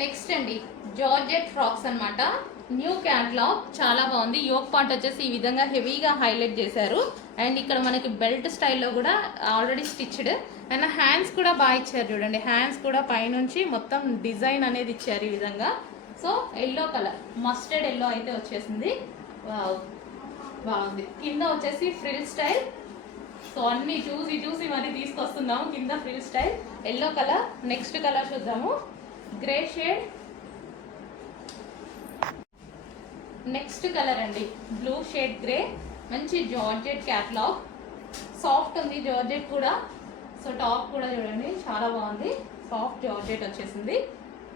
Next అండి georgette frocks అన్నమాట. New catalogue చాలా బాగుంది. యోక్ పార్ట్ వచ్చేసి ఈ విధంగా హెవీగా హైలైట్ చేశారు. అండ్ ఇక్కడ మనకి బెల్ట్ స్టైల్లో కూడా ఆల్రెడీ స్టిచ్డ్. అండ్ హ్యాండ్స్ కూడా బాగా ఇచ్చారు చూడండి. హ్యాండ్స్ కూడా పైనుంచి మొత్తం డిజైన్ అనేది ఇచ్చారు ఈ విధంగా. So yellow colour, mustard yellow అయితే వచ్చేసింది. బాగుంది. కింద వచ్చేసి ఫ్రిల్ స్టైల్. సో అన్ని చూసి చూసి మరి తీసుకొస్తున్నాము. కింద frill style yellow colour. Next colour చూద్దాము, గ్రే షేడ్. నెక్స్ట్ కలర్ అండి బ్లూ షేడ్ గ్రే. మంచి జార్జెట్ క్యాటలాగ్, సాఫ్ట్ ఉంది జార్జెట్ కూడా. సో టాప్ కూడా చూడండి చాలా బాగుంది, సాఫ్ట్ జార్జెట్ వచ్చేసింది.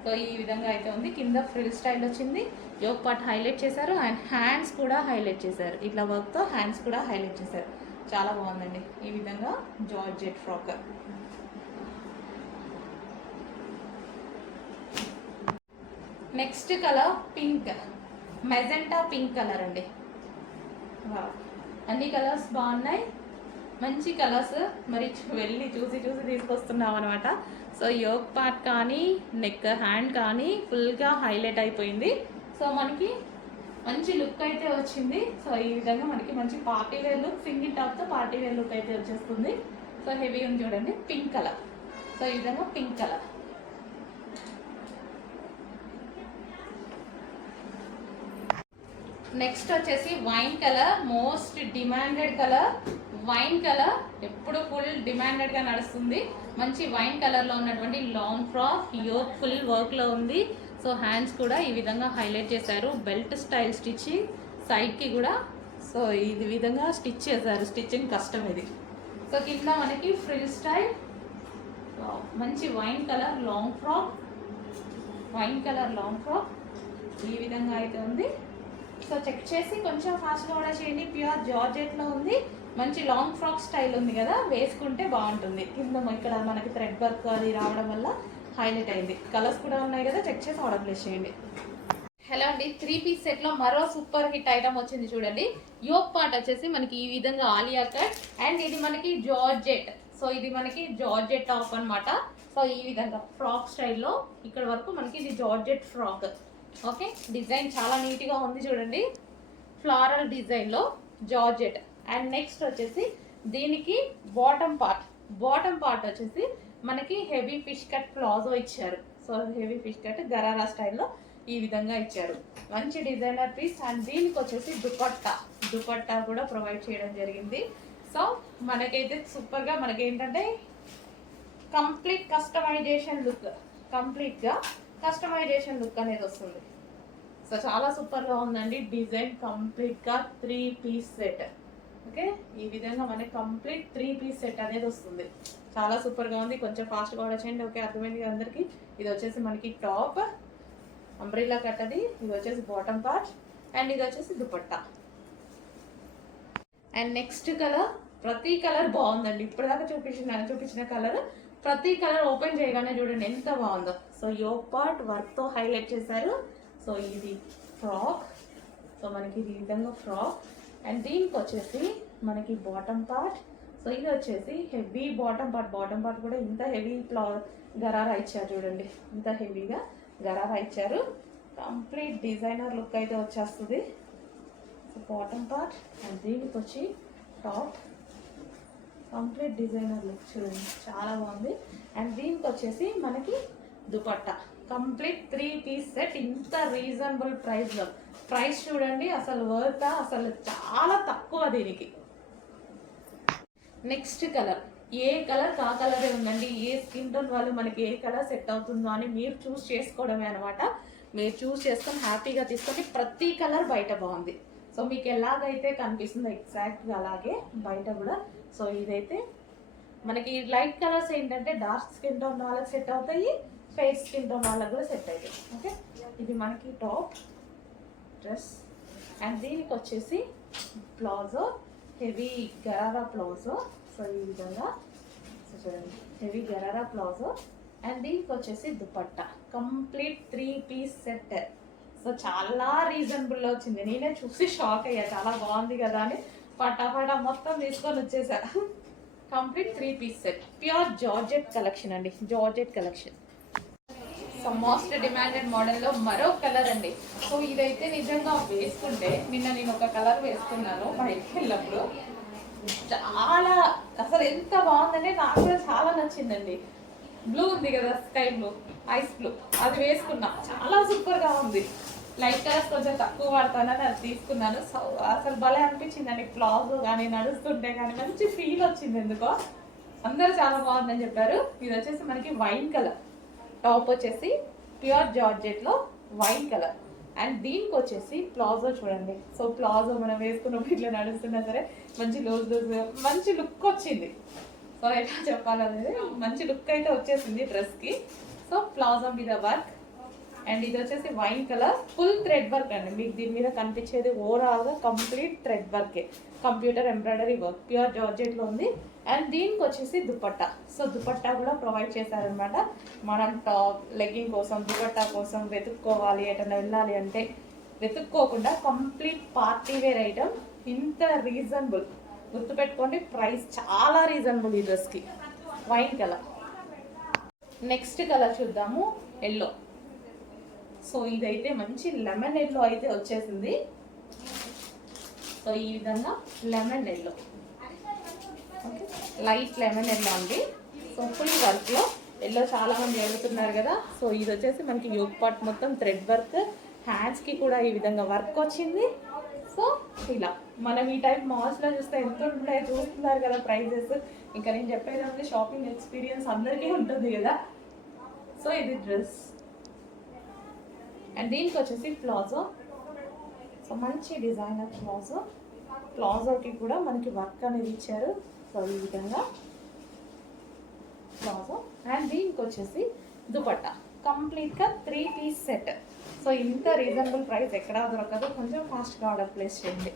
సో ఈ విధంగా అయితే ఉంది. కింద ఫ్రిల్ స్టైల్ వచ్చింది, యోక్ పార్ట్ హైలైట్ చేశారు అండ్ హ్యాండ్స్ కూడా హైలైట్ చేశారు. ఇట్లా వర్క్తో హ్యాండ్స్ కూడా హైలైట్ చేశారు. చాలా బాగుందండి ఈ విధంగా georgette frock. Next colour pink, magenta pink colour అండి. అన్ని కలర్స్ బాగున్నాయి, మంచి కలర్స్. మరి వెళ్ళి చూసి చూసి తీసుకొస్తున్నాం అనమాట. సో యోక్ పార్ట్ కానీ నెక్ హ్యాండ్ కానీ ఫుల్గా హైలైట్ అయిపోయింది. సో మనకి మంచి లుక్ అయితే వచ్చింది. సో ఈ విధంగా మనకి మంచి పార్టీ వేర్ లుక్, సింగిల్ టాప్తో పార్టీ వేర్ లుక్ అయితే వచ్చేస్తుంది. సో హెవీ ఉంది చూడండి, పింక్ కలర్. సో ఈ విధంగా పింక్ కలర్. నెక్స్ట్ వచ్చేసి wine colour, most demanded colour. Wine colour ఎప్పుడు ఫుల్ డిమాండెడ్గా నడుస్తుంది. మంచి వైన్ కలర్లో ఉన్నటువంటి లాంగ్ ఫ్రాక్, యోక్ ఫుల్ వర్క్లో ఉంది. సో హ్యాండ్స్ కూడా ఈ విధంగా హైలైట్ చేశారు. బెల్ట్ స్టైల్ స్టిచ్చింగ్ సైడ్కి కూడా సో ఈ విధంగా స్టిచ్ చేశారు. స్టిచ్చింగ్ కష్టం ఇది. సో కింద మనకి ఫ్రిల్ స్టైల్, మంచి wine colour long frock, wine colour long frock ఈ విధంగా అయితే ఉంది. సో చెక్ చేసి కొంచెం ఫాస్ట్గా ఆర్డర్ చేయండి. ప్యూర్ జార్జెట్లో ఉంది, మంచి లాంగ్ ఫ్రాక్ స్టైల్ ఉంది కదా, వేసుకుంటే బాగుంటుంది. కింద ఇక్కడ మనకి థ్రెడ్ వర్క్ అది రావడం వల్ల హైలైట్ అయింది. కలర్స్ కూడా ఉన్నాయి కదా, చెక్ చేసి ఆర్డర్ ప్లేస్ చేయండి. హలో అండి, 3 పీస్ సెట్లో మరో సూపర్ హిట్ ఐటమ్ వచ్చింది చూడండి. యోక్ పార్ట్ వచ్చేసి మనకి ఈ విధంగా ఆలియా కట్ అండ్ ఇది మనకి జార్జెట్. సో ఇది మనకి జార్జెట్ టాప్ అనమాట. సో ఈ విధంగా ఫ్రాక్ స్టైల్లో ఇక్కడ వరకు మనకి ఇది జార్జెట్ ఫ్రాక్. ఓకే, డిజైన్ చాలా నీట్గా ఉంది చూడండి, ఫ్లారల్ డిజైన్లో జార్జెట్. అండ్ నెక్స్ట్ వచ్చేసి దీనికి బాటమ్ పార్ట్ వచ్చేసి మనకి హెవీ ఫిష్ కట్ ప్లాజో ఇచ్చారు. So heavy fish cut gharara స్టైల్లో ఈ విధంగా ఇచ్చారు. మంచి డిజైనర్ పీస్. అండ్ దీనికి వచ్చేసి దుపట్టా కూడా ప్రొవైడ్ చేయడం జరిగింది. సో మనకైతే సూపర్గా మనకి ఏంటంటే కంప్లీట్ కస్టమైజేషన్ లుక్ అనేది వస్తుంది. సో చాలా సూపర్గా ఉందండి. డిజైన్ కంప్లీట్గా 3 పీస్ సెట్. ఓకే, ఈ విధంగా మనకి కంప్లీట్ 3 పీస్ సెట్ అనేది వస్తుంది. చాలా సూపర్గా ఉంది. కొంచెం ఫాస్ట్గా ఆర్డర్ చేయండి. ఓకే, అర్థమైంది కదా అందరికీ. ఇది వచ్చేసి మనకి టాప్ అంబ్రిల్లా కట్, అది ఇది వచ్చేసి బాటమ్ పార్ట్ అండ్ ఇది వచ్చేసి దుపట్టా. అండ్ నెక్స్ట్ కలర్, ప్రతి కలర్ బాగుందండి. ఇప్పటిదాకా చూపించిన కలర్ ప్రతి కలర్ ఓపెన్ చేయగానే చూడండి ఎంత బాగుందో. సో యోక్ పార్ట్ వర్క్తో హైలైట్ చేశారు. సో ఇది ఫ్రాక్. సో మనకి ఈ విధంగా ఫ్రాక్ అండ్ దీనికి వచ్చేసి మనకి బాటమ్ పార్ట్. సో ఇది వచ్చేసి హెవీ బాటమ్ పార్ట్ కూడా ఇంత హెవీ గరారా ఇచ్చారు చూడండి, ఇంత హెవీగా గరారా ఇచ్చారు. కంప్లీట్ డిజైనర్ లుక్ అయితే వచ్చేస్తుంది. సో బాటమ్ పార్ట్ అండ్ దీనికి వచ్చి టాప్, కంప్లీట్ డిజైనర్ లుక్ చూడండి చాలా బాగుంది. అండ్ దీనికి వచ్చేసి మనకి దుపట్టా, కంప్లీట్ 3 పీస్ సెట్. ఇంత రీజనబుల్ ప్రైస్ చూడండి, అసలు వర్త్, అసలు చాలా తక్కువ దీనికి. నెక్స్ట్ కలర్, ఏ కలర్ కా కలరే ఉందండి. ఏ స్కిన్ టోన్ వాళ్ళు మనకి ఏ కలర్ సెట్ అవుతుందో అని మీరు చూస్ చేసుకోవడమే అనమాట. మీరు చూస్ చేసుకొని హ్యాపీగా తీసుకొని ప్రతి కలర్ బయట బాగుంది. సో మీకు ఎలాగైతే కనిపిస్తుందో ఎగ్జాక్ట్గా అలాగే బయట కూడా. సో ఇదైతే మనకి లైట్ కలర్స్ ఏంటంటే డార్క్ స్కిన్ టోన్ వాళ్ళకి సెట్ అవుతాయి, ఫేస్ స్కిన్ టోన్ వాళ్ళకి కూడా సెట్ అవుతాయి. ఓకే, ఇది మనకి టాప్ డ్రెస్ అండ్ దీనికి వచ్చేసి palazzo, heavy gharara palazzo. So ఈ విధంగా చూడండి, హెవీ గరారా ప్లాజో అండ్ దీనికి వచ్చేసి dupatta, complete 3 piece set. So చాలా రీజనబుల్లో వచ్చింది. నేనే చూసి షాక్ అయ్యా, చాలా బాగుంది కదా అని పటాపటా మొత్తం తీసుకొని వచ్చేసా. Complete 3 piece set, pure georgette collection అండి, georgette collection. So most demanded మోడల్లో మరో కలర్ అండి. సో ఇదైతే నిజంగా వేసుకుంటే, నిన్న నేను ఒక కలర్ వేసుకున్నాను బయటకు వెళ్ళినప్పుడు, చాలా అసలు ఎంత బాగుందంటే నాకు కూడా చాలా నచ్చిందండి. బ్లూ ఉంది కదా, స్కై బ్లూ, ఐస్ బ్లూ, అది వేసుకున్నా, చాలా సూపర్గా ఉంది. లైట్ కలర్స్ కొంచెం తక్కువ వాడతానని అది తీసుకున్నాను. సో అసలు భలే అనిపించిందండి. ప్లాజో కానీ నడుస్తుంటే కానీ మంచి ఫీల్ వచ్చింది. ఎందుకో అందరూ చాలా బాగుందని చెప్పారు. ఇది వచ్చేసి మనకి వైన్ కలర్, టాప్ వచ్చేసి ప్యూర్ జార్జెట్లో వైన్ కలర్, అండ్ దీనికి వచ్చేసి ప్లాజో చూడండి. సో ప్లాజో మనం వేసుకున్నప్పుడు ఇట్లా నడుస్తున్నా సరే మంచి లూజ్ మంచి లుక్ వచ్చింది. సో ఎట్లా చెప్పాలనేది మంచి లుక్ అయితే వచ్చేసింది డ్రెస్కి. సో ప్లాజో మీద వర్క్, అండ్ ఇది వచ్చేసి wine colour, full thread work అండి. మీకు దీని మీద కనిపించేది ఓవరాల్గా కంప్లీట్ థ్రెడ్ వర్కే, కంప్యూటర్ ఎంబ్రాయిడరీ వర్క్, ప్యూర్ జార్జెట్లో ఉంది. అండ్ దీనికి వచ్చేసి దుపట్టా. సో దుపట్టా కూడా ప్రొవైడ్ చేశారనమాట. మనం టాప్ లెగ్గింగ్ కోసం, దుపట్టా కోసం వెతుక్కోవాలి, ఎటన్నా వెళ్ళాలి అంటే వెతుక్కోకుండా కంప్లీట్ పార్టీ వేర్ ఐటమ్. ఇంత రీజనబుల్, గుర్తుపెట్టుకోండి, ప్రైస్ చాలా రీజనబుల్ ఈ డ్రెస్కి. Wine colour. నెక్స్ట్ కలర్ చూద్దాము, ఎల్లో. సో ఇదైతే మంచి లెమన్ ఎల్లో అయితే వచ్చేసింది. సో ఈ విధంగా lemon yellow, okay, light lemon yellow అండి. సో ఫుల్ వర్క్లో ఎల్లో చాలా మంది అడుగుతున్నారు కదా. సో ఇది వచ్చేసి మనకి యోగ్ పార్ట్ మొత్తం థ్రెడ్ వర్క్, హ్యాండ్స్కి కూడా ఈ విధంగా వర్క్ వచ్చింది. సో ఇలా మనం ఈ టైప్ మాల్స్లో చూస్తే ఎంత ఉంటాయో చూస్తున్నారు కదా ప్రైజెస్. ఇంకా నేను చెప్పేదంటే షాపింగ్ ఎక్స్పీరియన్స్ అందరికీ ఉంటుంది కదా. సో ఇది డ్రెస్, అండ్ దీనికి వచ్చేసి ప్లాజో. సో మంచి డిజైనర్ ప్లాజో, ప్లాజోకి కూడా మనకి వర్క్ అనేది ఇచ్చారు. సో ఈ విధంగా ప్లాజో, అండ్ దీనికి వచ్చేసి దుపట్టా, కంప్లీట్గా 3 పీస్ సెట్. సో ఇంత రీజనబుల్ ప్రైస్ ఎక్కడా దొరకదు, కొంచెం ఫాస్ట్గా ఆర్డర్ ప్లేస్ చేయండి.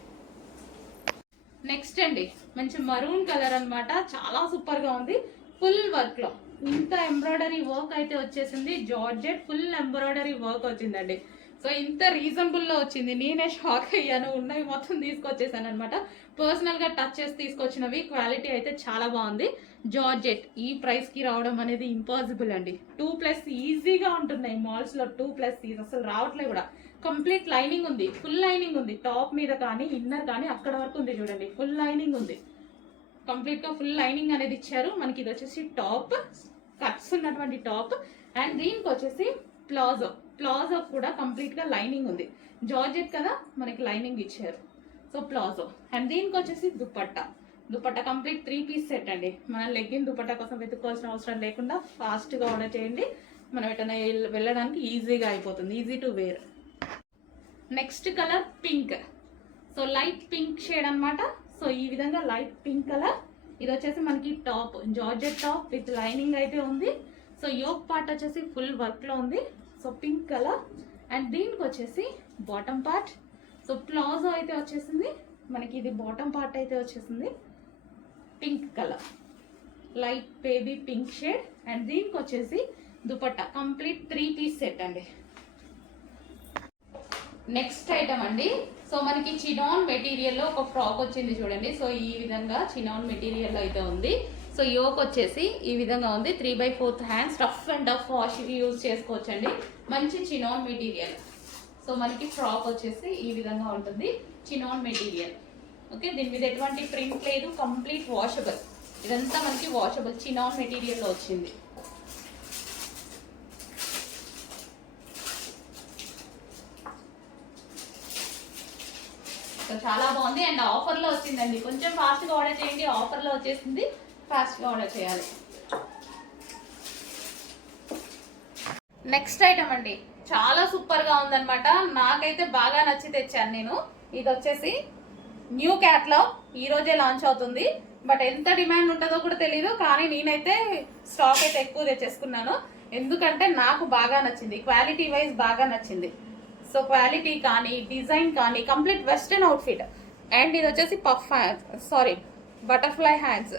నెక్స్ట్ అండి మంచి మరూన్ కలర్ అనమాట, చాలా సూపర్గా ఉంది. ఫుల్ వర్క్లో ఇంత ఎంబ్రాయిడరీ వర్క్ అయితే వచ్చేసింది. జార్జెట్ ఫుల్ ఎంబ్రాయిడరీ వర్క్ వచ్చిందండి. సో ఇంత రీజనబుల్లో వచ్చింది, నేనే షాక్ అయ్యాను. ఉన్నవి మొత్తం తీసుకొచ్చేసాను అనమాట. పర్సనల్గా టచ్ చేసి తీసుకొచ్చినవి. క్వాలిటీ అయితే చాలా బాగుంది. జార్జెట్ ఈ ప్రైస్కి రావడం అనేది ఇంపాసిబుల్ అండి. 2+ ఈజీగా ఉంటున్నాయి మాల్స్లో, 2+ అసలు రావట్లేదు కూడా. కంప్లీట్ లైనింగ్ ఉంది, ఫుల్ లైనింగ్ ఉంది, టాప్ మీద కానీ ఇన్నర్ కానీ అక్కడ వరకు ఉంది చూడండి, ఫుల్ లైనింగ్ ఉంది. కంప్లీట్గా ఫుల్ లైనింగ్ అనేది ఇచ్చారు మనకి. ఇది వచ్చేసి టాప్, కట్స్ ఉన్నటువంటి టాప్, అండ్ దీనికి వచ్చేసి ప్లాజో. ప్లాజో కూడా కంప్లీట్గా లైనింగ్ ఉంది, జార్జెట్ కదా మనకి లైనింగ్ ఇచ్చారు. సో ప్లాజో, అండ్ దీనికి వచ్చేసి dupatta. Dupatta complete 3 piece set అండి. మనం లెగ్గిన్ దుపట్టా కోసం వెతుక్కోవాల్సిన అవసరం లేకుండా ఫాస్ట్గా ఆర్డర్ చేయండి. మనం ఎటైనా వెళ్ళడానికి ఈజీగా అయిపోతుంది, easy to wear. Next colour pink. So light pink shade అనమాట. సో ఈ విధంగా లైట్ పింక్ కలర్. ఇది వచ్చేసి మనకి top, georgette top with lining అయితే ఉంది. సో యోక్ పార్ట్ వచ్చేసి ఫుల్ వర్క్లో ఉంది. సో పింక్ కలర్, అండ్ దీనికి వచ్చేసి బాటమ్ పార్ట్. సో ప్లాజో అయితే వచ్చేసింది మనకి, ఇది బాటమ్ పార్ట్ అయితే వచ్చేసింది pink colour, light baby pink shade, and దీనికి వచ్చేసి దుపట్టా కంప్లీట్ 3 పీస్ సెట్ అండి. నెక్స్ట్ ఐటమ్ అండి. సో మనకి చినాన్ మెటీరియల్లో ఒక ఫ్రాక్ వచ్చింది చూడండి. సో ఈ విధంగా చినాన్ మెటీరియల్లో అయితే ఉంది. సో యోక్ వచ్చేసి ఈ విధంగా ఉంది, 3/4 హ్యాండ్స్, రఫ్ అండ్ టఫ్ వాష్కి యూజ్ చేసుకోవచ్చండి. మంచి చినాన్ మెటీరియల్. సో మనకి ఫ్రాక్ వచ్చేసి ఈ విధంగా ఉంటుంది, చినాన్ మెటీరియల్. ఓకే, దీని మీద ఎటువంటి ప్రింట్ లేదు, కంప్లీట్ వాషబుల్. ఇదంతా మనకి వాషబుల్ చినాన్ మెటీరియల్లో వచ్చింది. సో చాలా బాగుంది, అండ్ ఆఫర్లో వచ్చిందండి. కొంచెం ఫాస్ట్గా ఆర్డర్ చేయండి, ఆఫర్లో వచ్చేసింది, ఫాస్ట్గా ఆర్డర్ చేయాలి. నెక్స్ట్ ఐటమ్ అండి, చాలా సూపర్గా ఉందన్నమాట. నాకైతే బాగా నచ్చి తెచ్చాను నేను. ఇది వచ్చేసి న్యూ క్యాట్లాగ్, ఈరోజే లాంచ్ అవుతుంది. బట్ ఎంత డిమాండ్ ఉంటుందో కూడా తెలీదు, కానీ నేనైతే స్టాక్ అయితే ఎక్కువ తెచ్చేసుకున్నాను. ఎందుకంటే నాకు బాగా నచ్చింది, క్వాలిటీ వైజ్ బాగా నచ్చింది. సో క్వాలిటీ కానీ డిజైన్ కానీ కంప్లీట్ వెస్టర్న్ అవుట్ఫిట్. అండ్ ఇది వచ్చేసి బటర్ఫ్లై హ్యాండ్స్.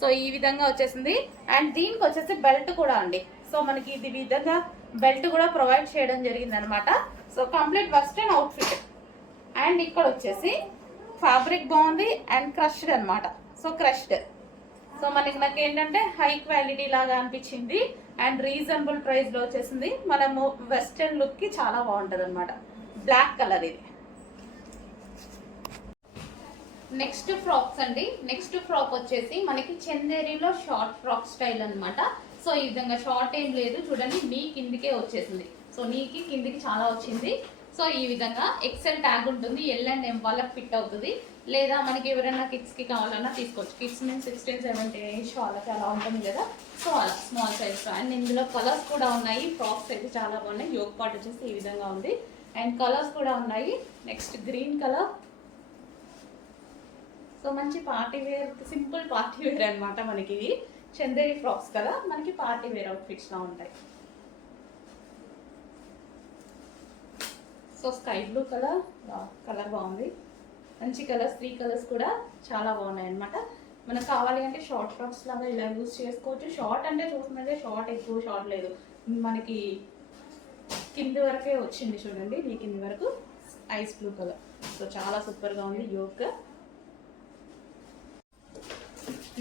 సో ఈ విధంగా వచ్చేసింది, అండ్ దీనికి వచ్చేసి బెల్ట్ కూడా అండి. సో మనకి ఇది విధంగా బెల్ట్ కూడా ప్రొవైడ్ చేయడం జరిగింది అనమాట. So complete western outfit. And ఇక్కడ వచ్చేసి ఫ్యాబ్రిక్ బాగుంది, అండ్ క్రష్డ్ అనమాట. So crushed. సో నాకు ఏంటంటే హై క్వాలిటీ లాగా అనిపించింది. అండ్ రీజనబుల్ ప్రైస్లో వచ్చేసింది. మనము వెస్ట్రన్ లుక్కి చాలా బాగుంటుంది అనమాట. బ్లాక్ కలర్ ఇది. నెక్స్ట్ ఫ్రాక్స్ అండి. నెక్స్ట్ ఫ్రాక్ వచ్చేసి మనకి చందేరిలో షార్ట్ ఫ్రాక్ స్టైల్ అనమాట. సో ఈ విధంగా షార్ట్ ఏం లేదు చూడండి, నీ కిందికే వచ్చేసింది. సో నీకి కిందికి చాలా వచ్చింది. సో ఈ విధంగా ఎక్సెల్ ట్యాగ్ ఉంటుంది. ఎల్ అండ్ ఎం వాళ్ళకి ఫిట్ అవుతుంది. లేదా మనకి ఎవరైనా కిడ్స్కి కావాలన్నా తీసుకోవచ్చు. కిడ్స్ మీన్స్ 16, 17 ఏజ్ వాళ్ళకి అలా ఉంటుంది కదా. సో అలా స్మాల్ సైజ్. అండ్ ఇందులో కలర్స్ కూడా ఉన్నాయి. ఫ్రాక్స్ అయితే చాలా బాగున్నాయి. యోగ్ పార్ట్ వచ్చేసి ఈ విధంగా ఉంది. అండ్ కలర్స్ కూడా ఉన్నాయి. Next green colour. సో మంచి party wear, simple party wear అనమాట. మనకి ఇవి చందేరి ఫ్రాక్స్ కదా, మనకి పార్టీ వేర్ అవుట్ఫిట్స్ లా ఉంటాయి. So sky blue colour, colour బాగుంది. మంచి కలర్స్, 3 కలర్స్ కూడా చాలా బాగున్నాయి అనమాట. మనకు కావాలి అంటే షార్ట్ ఫ్రాక్స్ లాగా ఇలా యూజ్ చేసుకోవచ్చు. షార్ట్ అంటే చూస్తుంటే షార్ట్ ఎక్కువ షార్ట్ లేదు, మనకి కింది వరకే వచ్చింది చూడండి, ఈ కింది వరకు ఐస్ బ్లూ కలర్. సో చాలా సూపర్గా ఉంది యోగ్.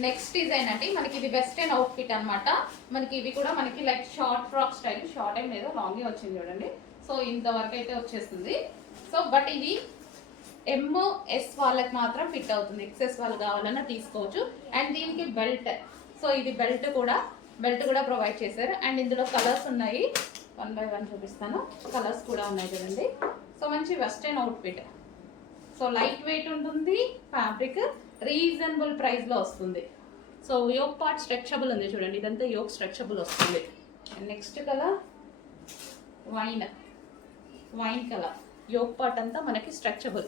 నెక్స్ట్ డిజైన్ అండి, మనకి ఇది వెస్టర్న్ అవుట్ఫిట్ అనమాట. మనకి ఇవి కూడా మనకి like short frock style. Short ఏం లేదు, లాంగే వచ్చింది చూడండి. సో ఇంతవరకు అయితే వచ్చేస్తుంది. సో బట్ ఇది ఎంఎస్ వాళ్ళకి మాత్రం ఫిట్ అవుతుంది. ఎక్సెస్ వాళ్ళు కావాలన్నా తీసుకోవచ్చు. అండ్ దీనికి బెల్ట్. సో ఇది బెల్ట్ కూడా ప్రొవైడ్ చేశారు. అండ్ ఇందులో కలర్స్ ఉన్నాయి, 1 by 1 చూపిస్తాను. కలర్స్ కూడా ఉన్నాయి చూడండి. సో మంచి western outfit. So light weight ఉంటుంది, ఫ్యాబ్రిక్ రీజనబుల్ ప్రైస్లో వస్తుంది. సో యోగ్ పార్ట్ స్ట్రెచబుల్ ఉంది చూడండి, ఇదంతా యోగ్ స్ట్రెచబుల్ వస్తుంది. Next colour wine colour. Yoke part అంతా మనకి స్ట్రెచబుల్.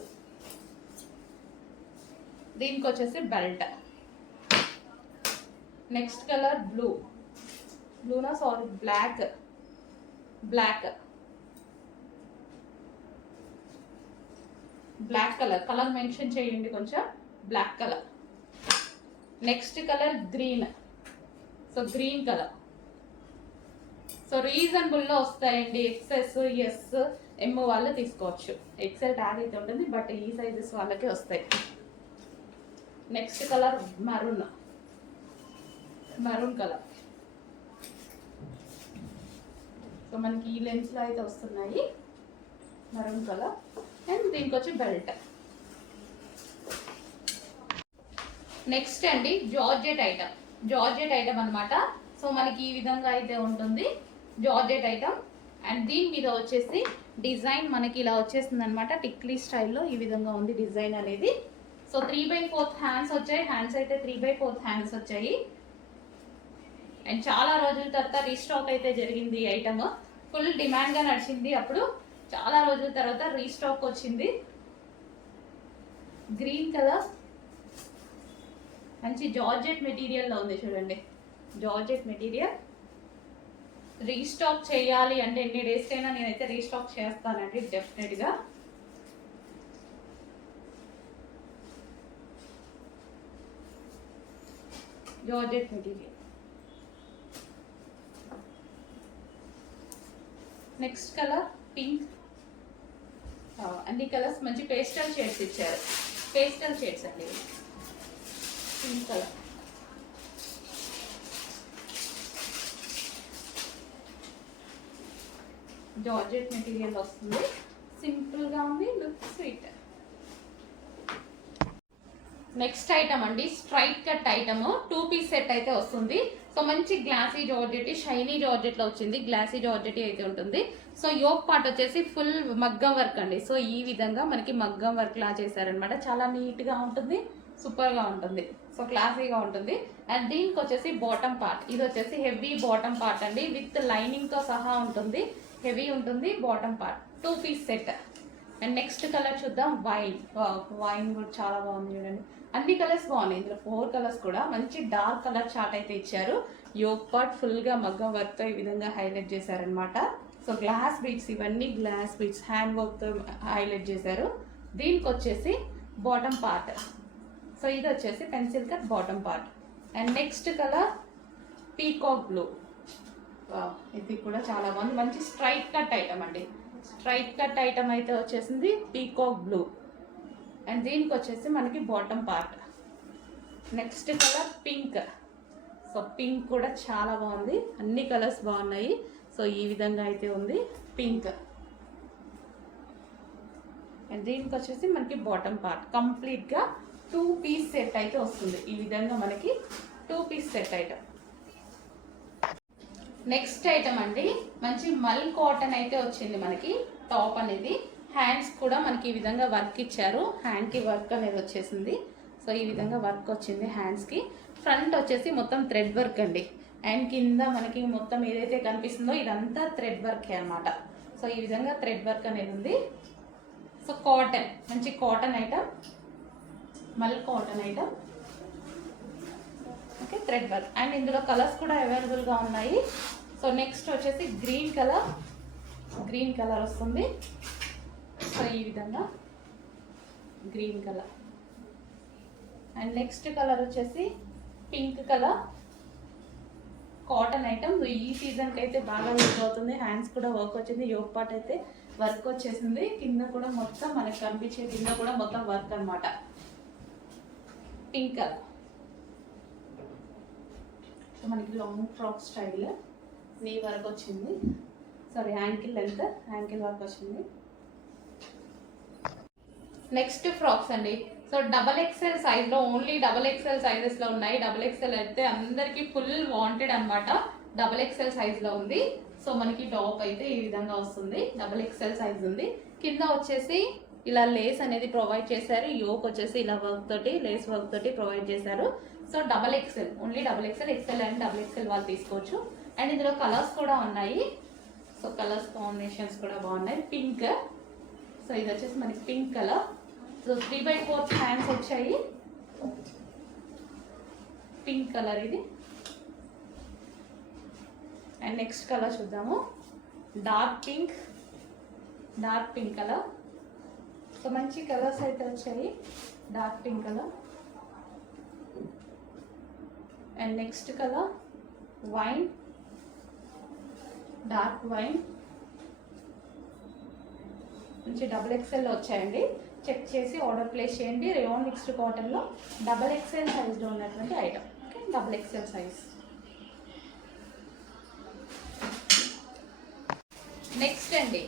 దీనికి వచ్చేసి బెల్ట్. నెక్స్ట్ కలర్ బ్లూనా సారీ బ్లాక్ కలర్ మెన్షన్ చేయండి కొంచెం. Black colour. Next colour green. So green colour. So రీజనబుల్లో వస్తాయండి. ఎక్సెస్, ఎస్, ఎమ్ వాళ్ళు తీసుకోవచ్చు. ఎక్సెల్ ట్యాగ్ అయితే ఉంటుంది, బట్ ఈ సైజెస్ వాళ్ళకే వస్తాయి. Next colour maroon colour. So మనకి ఈ లెన్స్లో అయితే వస్తున్నాయి మరూన్ కలర్. అండ్ దీనికి వచ్చి బెల్ట్. నెక్స్ట్ అండి జార్జెట్ ఐటమ్ అనమాట. సో మనకి ఈ విధంగా అయితే ఉంటుంది జార్జెట్ ఐటమ్. అండ్ దీని మీద వచ్చేసి డిజైన్ మనకి ఇలా వచ్చేస్తుంది అనమాట. టిక్లీ స్టైల్లో ఈ విధంగా ఉంది డిజైన్ అనేది. సో 3/4 హ్యాండ్స్ వచ్చాయి. హ్యాండ్స్ అయితే 3/4 హ్యాండ్స్ వచ్చాయి. అండ్ చాలా రోజుల తర్వాత రీస్టాక్ అయితే జరిగింది ఈ ఐటమ్. ఫుల్ డిమాండ్గా నడిచింది అప్పుడు. చాలా రోజుల తర్వాత రీస్టాక్ వచ్చింది. గ్రీన్ కలర్, మంచి జార్జెట్ మెటీరియల్లో ఉంది చూడండి. Georgette material. రీస్టాక్ చేయాలి అంటే ఎన్ని డేస్కైనా నేనైతే రీస్టాక్ చేస్తానండి డెఫినెట్గా. Georgette material. Next colour pink. అన్ని కలర్స్ మంచి పేస్టల్ షేడ్స్ ఇచ్చారు. పేస్టల్ షేడ్స్ అండి. Pink colour. జార్జెట్ మెటీరియల్ వస్తుంది. సింపుల్గా ఉంది, లుక్ స్వీట్. నెక్స్ట్ ఐటమ్ అండి straight cut item. 2 piece set అయితే వస్తుంది. సో మంచి గ్లాసీ జార్జెట్, షైనీ జార్జెట్లో వచ్చింది. గ్లాసీ జార్జెట్ అయితే ఉంటుంది. సో యోగ్ పార్ట్ వచ్చేసి ఫుల్ మగ్గం వర్క్ అండి. సో ఈ విధంగా మనకి మగ్గం వర్క్ లా చేశారనమాట. చాలా నీట్గా ఉంటుంది, సూపర్గా ఉంటుంది. సో క్లాసీగా ఉంటుంది. అండ్ దీనికి వచ్చేసి బాటమ్ పార్ట్. ఇది వచ్చేసి హెవీ బాటమ్ పార్ట్ అండి, విత్ లైనింగ్తో సహా ఉంటుంది. హెవీ ఉంటుంది bottom part. 2 piece set. And next colour చూద్దాం. వైన్ కూడా చాలా బాగుంది చూడండి. అన్ని కలర్స్ బాగున్నాయి. ఇందులో 4 కలర్స్ కూడా మంచి డార్క్ కలర్ చార్ట్ అయితే ఇచ్చారు. యోగ్ పార్ట్ ఫుల్గా మగ్గం వర్క్తో ఈ విధంగా హైలైట్ చేశారనమాట. సో గ్లాస్ బీడ్స్, ఇవన్నీ గ్లాస్ బీడ్స్ హ్యాండ్ వర్క్తో హైలైట్ చేశారు. దీనికి వచ్చేసి బాటమ్ పార్ట్. సో ఇది వచ్చేసి pencil cut bottom part. And next colour peacock blue. ఇది కూడా చాలా బాగుంది. మంచి స్ట్రైట్ కట్ ఐటమ్ అండి. స్ట్రైట్ కట్ ఐటమ్ అయితే వచ్చేసింది పీకాక్ బ్లూ. అండ్ దీనికి వచ్చేసి మనకి bottom part. Next colour pink. So pink కూడా చాలా బాగుంది, అన్ని కలర్స్ బాగున్నాయి. సో ఈ విధంగా అయితే ఉంది పింక్. అండ్ దీనికి వచ్చేసి మనకి బాటమ్ పార్ట్ కంప్లీట్గా 2 పీస్ సెట్ అయితే వస్తుంది. ఈ విధంగా మనకి 2 piece set item. Next item అండి, మంచి మల్ కాటన్ అయితే వచ్చింది మనకి. టాప్ అనేది హ్యాండ్స్ కూడా మనకి ఈ విధంగా వర్క్ ఇచ్చారు. హ్యాండ్కి వర్క్ అనేది వచ్చేసింది. సో ఈ విధంగా వర్క్ వచ్చింది హ్యాండ్స్కి. ఫ్రంట్ వచ్చేసి మొత్తం థ్రెడ్ వర్క్ అండి. అండ్ కింద మనకి మొత్తం ఏదైతే కనిపిస్తుందో ఇదంతా థ్రెడ్ వర్కే అనమాట. సో ఈ విధంగా థ్రెడ్ వర్క్ అనేది ఉంది. సో కాటన్, మంచి కాటన్ ఐటమ్, మల్ cotton item. Okay, thread work. And ఇందులో కలర్స్ కూడా అవైలబుల్గా ఉన్నాయి. సో నెక్స్ట్ వచ్చేసి గ్రీన్ కలర్ వస్తుంది. సో ఈ విధంగా green colour. And next colour వచ్చేసి పింక్ కలర్. కాటన్ ఐటమ్ ఈ సీజన్కి అయితే బాగా యూజ్ అవుతుంది. హ్యాండ్స్ కూడా వర్క్ వచ్చింది, యోక్ పార్ట్ అయితే వర్క్ వచ్చేసింది. కింద కూడా మొత్తం మనకి కనిపించే కింద కూడా మొత్తం వర్క్ అనమాట. Pink colour. సో మనకి లాంగ్ ఫ్రాక్ స్టైల్, నీ వర్క్ వచ్చింది. Sorry, ankle length, ankle work వచ్చింది. నెక్స్ట్ ఫ్రాక్స్ అండి. సో XXL సైజ్లో, ఓన్లీ XXL సైజెస్లో ఉన్నాయి. XXL అయితే అందరికీ ఫుల్ వాంటెడ్ అనమాట. XXL సైజ్లో ఉంది. సో మనకి టాప్ అయితే ఈ విధంగా వస్తుంది. XXL సైజ్ ఉంది. కింద వచ్చేసి ఇలా లేస్ అనేది ప్రొవైడ్ చేశారు. యోక్ వచ్చేసి ఇలా వర్క్ తోటి, లేస్ వర్క్ తోటి ప్రొవైడ్ చేశారు. So XXL, only XXL, XL and XXL వాళ్ళు తీసుకోవచ్చు. అండ్ ఇందులో కలర్స్ కూడా ఉన్నాయి. సో కలర్స్ కాంబినేషన్స్ కూడా బాగున్నాయి. పింక్, సో ఇది వచ్చేసి మనకి పింక్ కలర్. సో 3/4 హ్యాండ్స్ వచ్చాయి. పింక్ కలర్ ఇది. అండ్ నెక్స్ట్ కలర్ చూద్దాము, డార్క్ పింక్ కలర్. సో మంచి కలర్స్ అయితే వచ్చాయి. Dark pink colour. And next colour wine, dark wine. మంచి XXL వచ్చాయండి. చెక్ చేసి ఆర్డర్ ప్లేస్ చేయండి. రేయాన్ మిక్స్డ్ కాటన్లో XXL సైజ్లో ఉన్నటువంటి item. Okay, XXL size. Next అండి,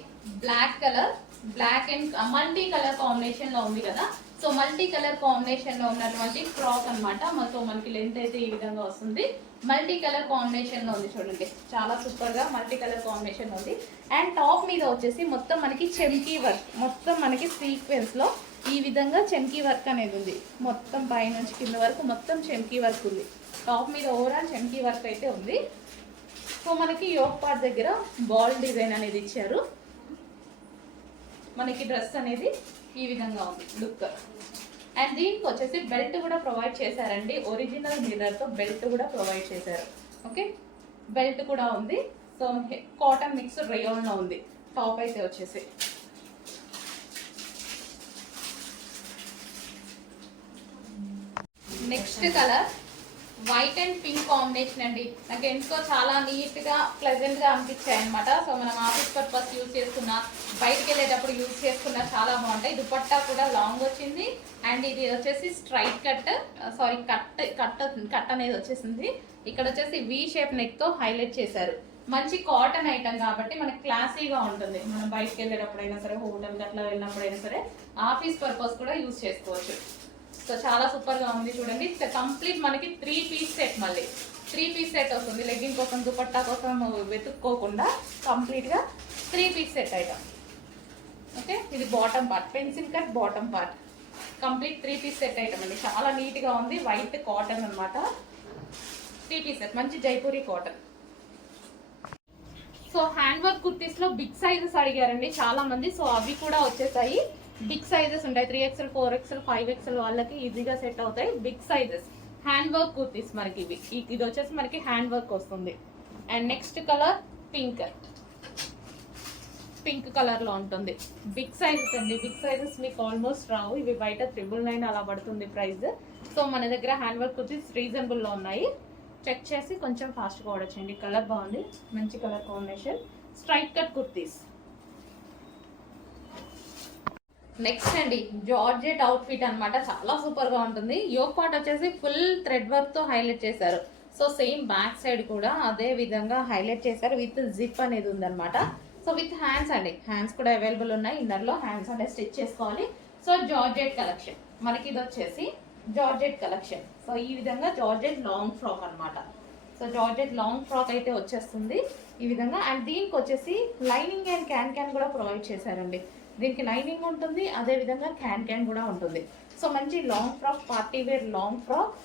black colour, black and multi colour కాంబినేషన్లో ఉంది కదా. సో మల్టీ కలర్ కాంబినేషన్లో ఉన్నటువంటి ఫ్రాక్ అనమాట. సో మనకి లెంత్ అయితే ఈ విధంగా వస్తుంది. మల్టీ కలర్ కాంబినేషన్లో ఉంది చూడండి, చాలా సూపర్గా మల్టీ కలర్ కాంబినేషన్ ఉంది. అండ్ టాప్ మీద వచ్చేసి మొత్తం మనకి చెమ్కీ వర్క్, మొత్తం మనకి సీక్వెన్స్లో ఈ విధంగా చెమ్కీ వర్క్ అనేది ఉంది. మొత్తం పైనుంచి కింద వరకు మొత్తం చెమ్కీ వర్క్ ఉంది. టాప్ మీద ఓవరాల్ చెమ్కీ వర్క్ అయితే ఉంది. సో మనకి యోక్ పార్ట్ దగ్గర బాల్ డిజైన్ అనేది ఇచ్చారు. మనకి డ్రెస్ అనేది ఈ విధంగా ఉంది లుక్. అండ్ దీనికి వచ్చేసి బెల్ట్ కూడా ప్రొవైడ్ చేశారండి. ఒరిజినల్ మిర్రర్తో బెల్ట్ కూడా ప్రొవైడ్ చేశారు. ఓకే, బెల్ట్ కూడా ఉంది. సో కాటన్ మిక్స్ రేయాన్లో ఉంది. టాప్ అయితే వచ్చేసి next colour white and pink combination అండి. నాకు ఎందుకో చాలా నీట్గా ప్లెజెంట్గా అనిపించాయి అనమాట. సో మనం ఆఫీస్ పర్పస్ యూజ్ చేసుకున్నా, బయటికి వెళ్ళేటప్పుడు యూజ్ చేసుకున్నా చాలా బాగుంటాయి. దుపట్టా కూడా లాంగ్ వచ్చింది. అండ్ ఇది వచ్చేసి స్ట్రైట్ కట్, సారీ కట్ అనేది వచ్చేసింది. ఇక్కడ వచ్చేసి వి షేప్ నెక్తో హైలైట్ చేశారు. మంచి కాటన్ ఐటమ్ కాబట్టి మనకి క్లాసీగా ఉంటుంది. మనం బయటకు వెళ్ళేటప్పుడైనా సరే, హోటల్కి అట్లా వెళ్ళినప్పుడైనా సరే, ఆఫీస్ పర్పస్ కూడా యూజ్ చేసుకోవచ్చు. సో చాలా సూపర్గా ఉంది చూడండి. కంప్లీట్ మనకి 3 పీస్ సెట్, మళ్ళీ 3 పీస్ సెట్ వస్తుంది. లెగ్గింగ్ కోసం, దుపట్టా కోసం వెతుక్కోకుండా కంప్లీట్గా 3 పీస్ సెట్ ఐటమ్. ఓకే, ఇది bottom part, pencil cut bottom part, complete 3 piece set item అండి. చాలా నీట్గా ఉంది. వైట్ కాటన్ అనమాట. 3 పీస్ సెట్, మంచి జైపూరి కాటన్. సో హ్యాండ్ వర్క్ కుర్తీస్లో బిగ్ సైజెస్ అడిగారండి చాలా మంది. సో అవి కూడా వచ్చేసాయి. బిగ్ సైజెస్ ఉంటాయి. 3XL, 4XL, 5XL వాళ్ళకి ఈజీగా సెట్ అవుతాయి. Big sizes hand work kurtis మనకి ఇవి. ఇది వచ్చేసి మనకి హ్యాండ్ వర్క్ వస్తుంది. అండ్ నెక్స్ట్ కలర్ పింక్ కలర్లో ఉంటుంది. బిగ్ సైజెస్ అండి. బిగ్ సైజెస్ మీకు ఆల్మోస్ట్ రావు. ఇవి బయట 999 అలా పడుతుంది ప్రైస్. సో మన దగ్గర హ్యాండ్ వర్క్ కుర్తీస్ రీజనబుల్లో ఉన్నాయి. చెక్ చేసి కొంచెం ఫాస్ట్గా ఆర్డర్ చేయండి. కలర్ బాగుంది, మంచి colour combination. Straight cut kurtis. Next అండి, జార్జెట్ అవుట్ఫిట్ అనమాట. చాలా సూపర్గా ఉంటుంది. యోక్ పార్ట్ వచ్చేసి ఫుల్ థ్రెడ్ వర్క్తో హైలైట్ చేశారు. సో సేమ్ బ్యాక్ సైడ్ కూడా అదే విధంగా హైలైట్ చేశారు, విత్ జిప్ అనేది ఉందన్నమాట. సో విత్ హ్యాండ్స్ అండి, హ్యాండ్స్ కూడా అవైలబుల్ ఉన్నాయి. ఇన్నర్లో హ్యాండ్స్ అనేది స్టిచ్ చేసుకోవాలి. సో జార్జెట్ కలెక్షన్ మనకి ఇది వచ్చేసి జార్జెట్ కలెక్షన్. సో ఈ విధంగా జార్జెట్ లాంగ్ ఫ్రాక్ అన్నమాట. సో జార్జెట్ లాంగ్ ఫ్రాక్ అయితే వచ్చేస్తుంది ఈ విధంగా. అండ్ దీనికి వచ్చేసి లైనింగ్ అండ్ క్యాన్ కూడా ప్రొవైడ్ చేశారండి. దీనికి లైనింగ్ ఉంటుంది, అదే విధంగా క్యాన్ కూడా ఉంటుంది. సో మంచి long frock, party wear long frock.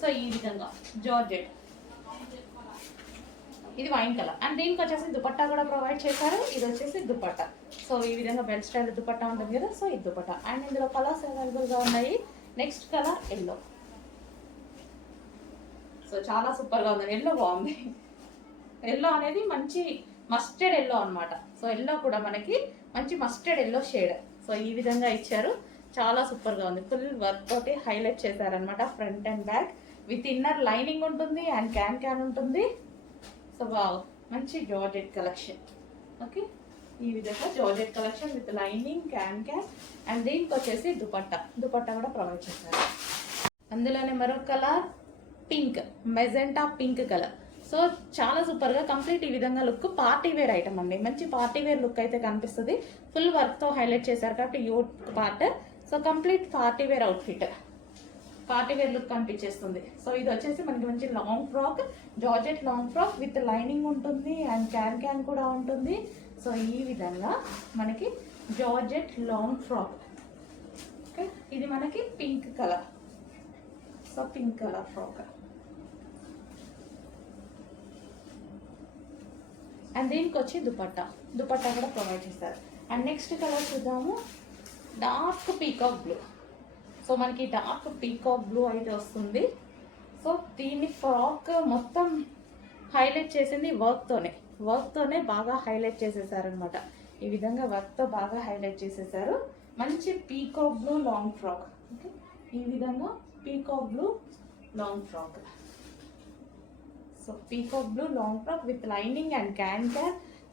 So ఈ విధంగా జార్జెట్, ఇది వైన్ కలర్. అండ్ దీనికి వచ్చేసి దుపట్టా కూడా ప్రొవైడ్ చేశారు. ఇది వచ్చేసి దుపట్టా. సో ఈ విధంగా బెల్ట్ స్టైల్ దుపట్టా ఉంటుంది కదా, సో ఇది దుపట్టా. అండ్ ఇందులో కలర్స్ అవైలబుల్గా ఉన్నాయి. Next colour yellow. సో చాలా సూపర్గా ఉంది, ఎల్లో బాగుంది. ఎల్లో అనేది మంచి మస్టర్డ్ ఎల్లో అనమాట. సో ఎల్లో కూడా మనకి మంచి మస్టర్డ్ ఎల్లో షేడ్. సో ఈ విధంగా ఇచ్చారు, చాలా సూపర్గా ఉంది. ఫుల్ వర్క్ తోటి హైలైట్ చేశారనమాట. Front and back with inner lining ఉంటుంది అండ్ క్యాన్ ఉంటుంది. సో మంచి జార్జెట్ కలెక్షన్. ఓకే, ఈ విధంగా georgette collection with lining, can and దీనికి వచ్చేసి దుపట్టా కూడా ప్రొవైడ్ చేశారు. అందులోనే మరొక colour pink, magenta pink colour. So చాలా సూపర్గా కంప్లీట్ ఈ విధంగా లుక్, పార్టీ వేర్ ఐటమ్ అండి. మంచి పార్టీ వేర్ లుక్ అయితే కనిపిస్తుంది. ఫుల్ వర్క్తో హైలైట్ చేశారు కాబట్టి youth part. So complete party wear outfit, party wear look కనిపించేస్తుంది. సో ఇది వచ్చేసి మనకి మంచి long frock, georgette long frock with lining ఉంటుంది అండ్ క్యాన్ కూడా ఉంటుంది. సో ఈ విధంగా మనకి జార్జెట్ లాంగ్ ఫ్రాక్. ఓకే, ఇది మనకి pink colour. So pink colour frock. And దీనికి వచ్చి దుపట్టా కూడా ప్రొవైడ్ చేస్తారు. అండ్ నెక్స్ట్ కలర్ చూద్దాము, డార్క్ పీకాక్ బ్లూ. సో మనకి డార్క్ పీకాక్ బ్లూ అయితే వస్తుంది. సో దీన్ని ఫ్రాక్ మొత్తం హైలైట్ చేసింది వర్క్తోనే బాగా హైలైట్ చేసేసారనమాట. ఈ విధంగా వర్క్తో బాగా హైలైట్ చేసేసారు. మంచి peacock blue long frock. Okay, ఈ విధంగా peacock blue long frock. So peacock blue long frock with lining and can.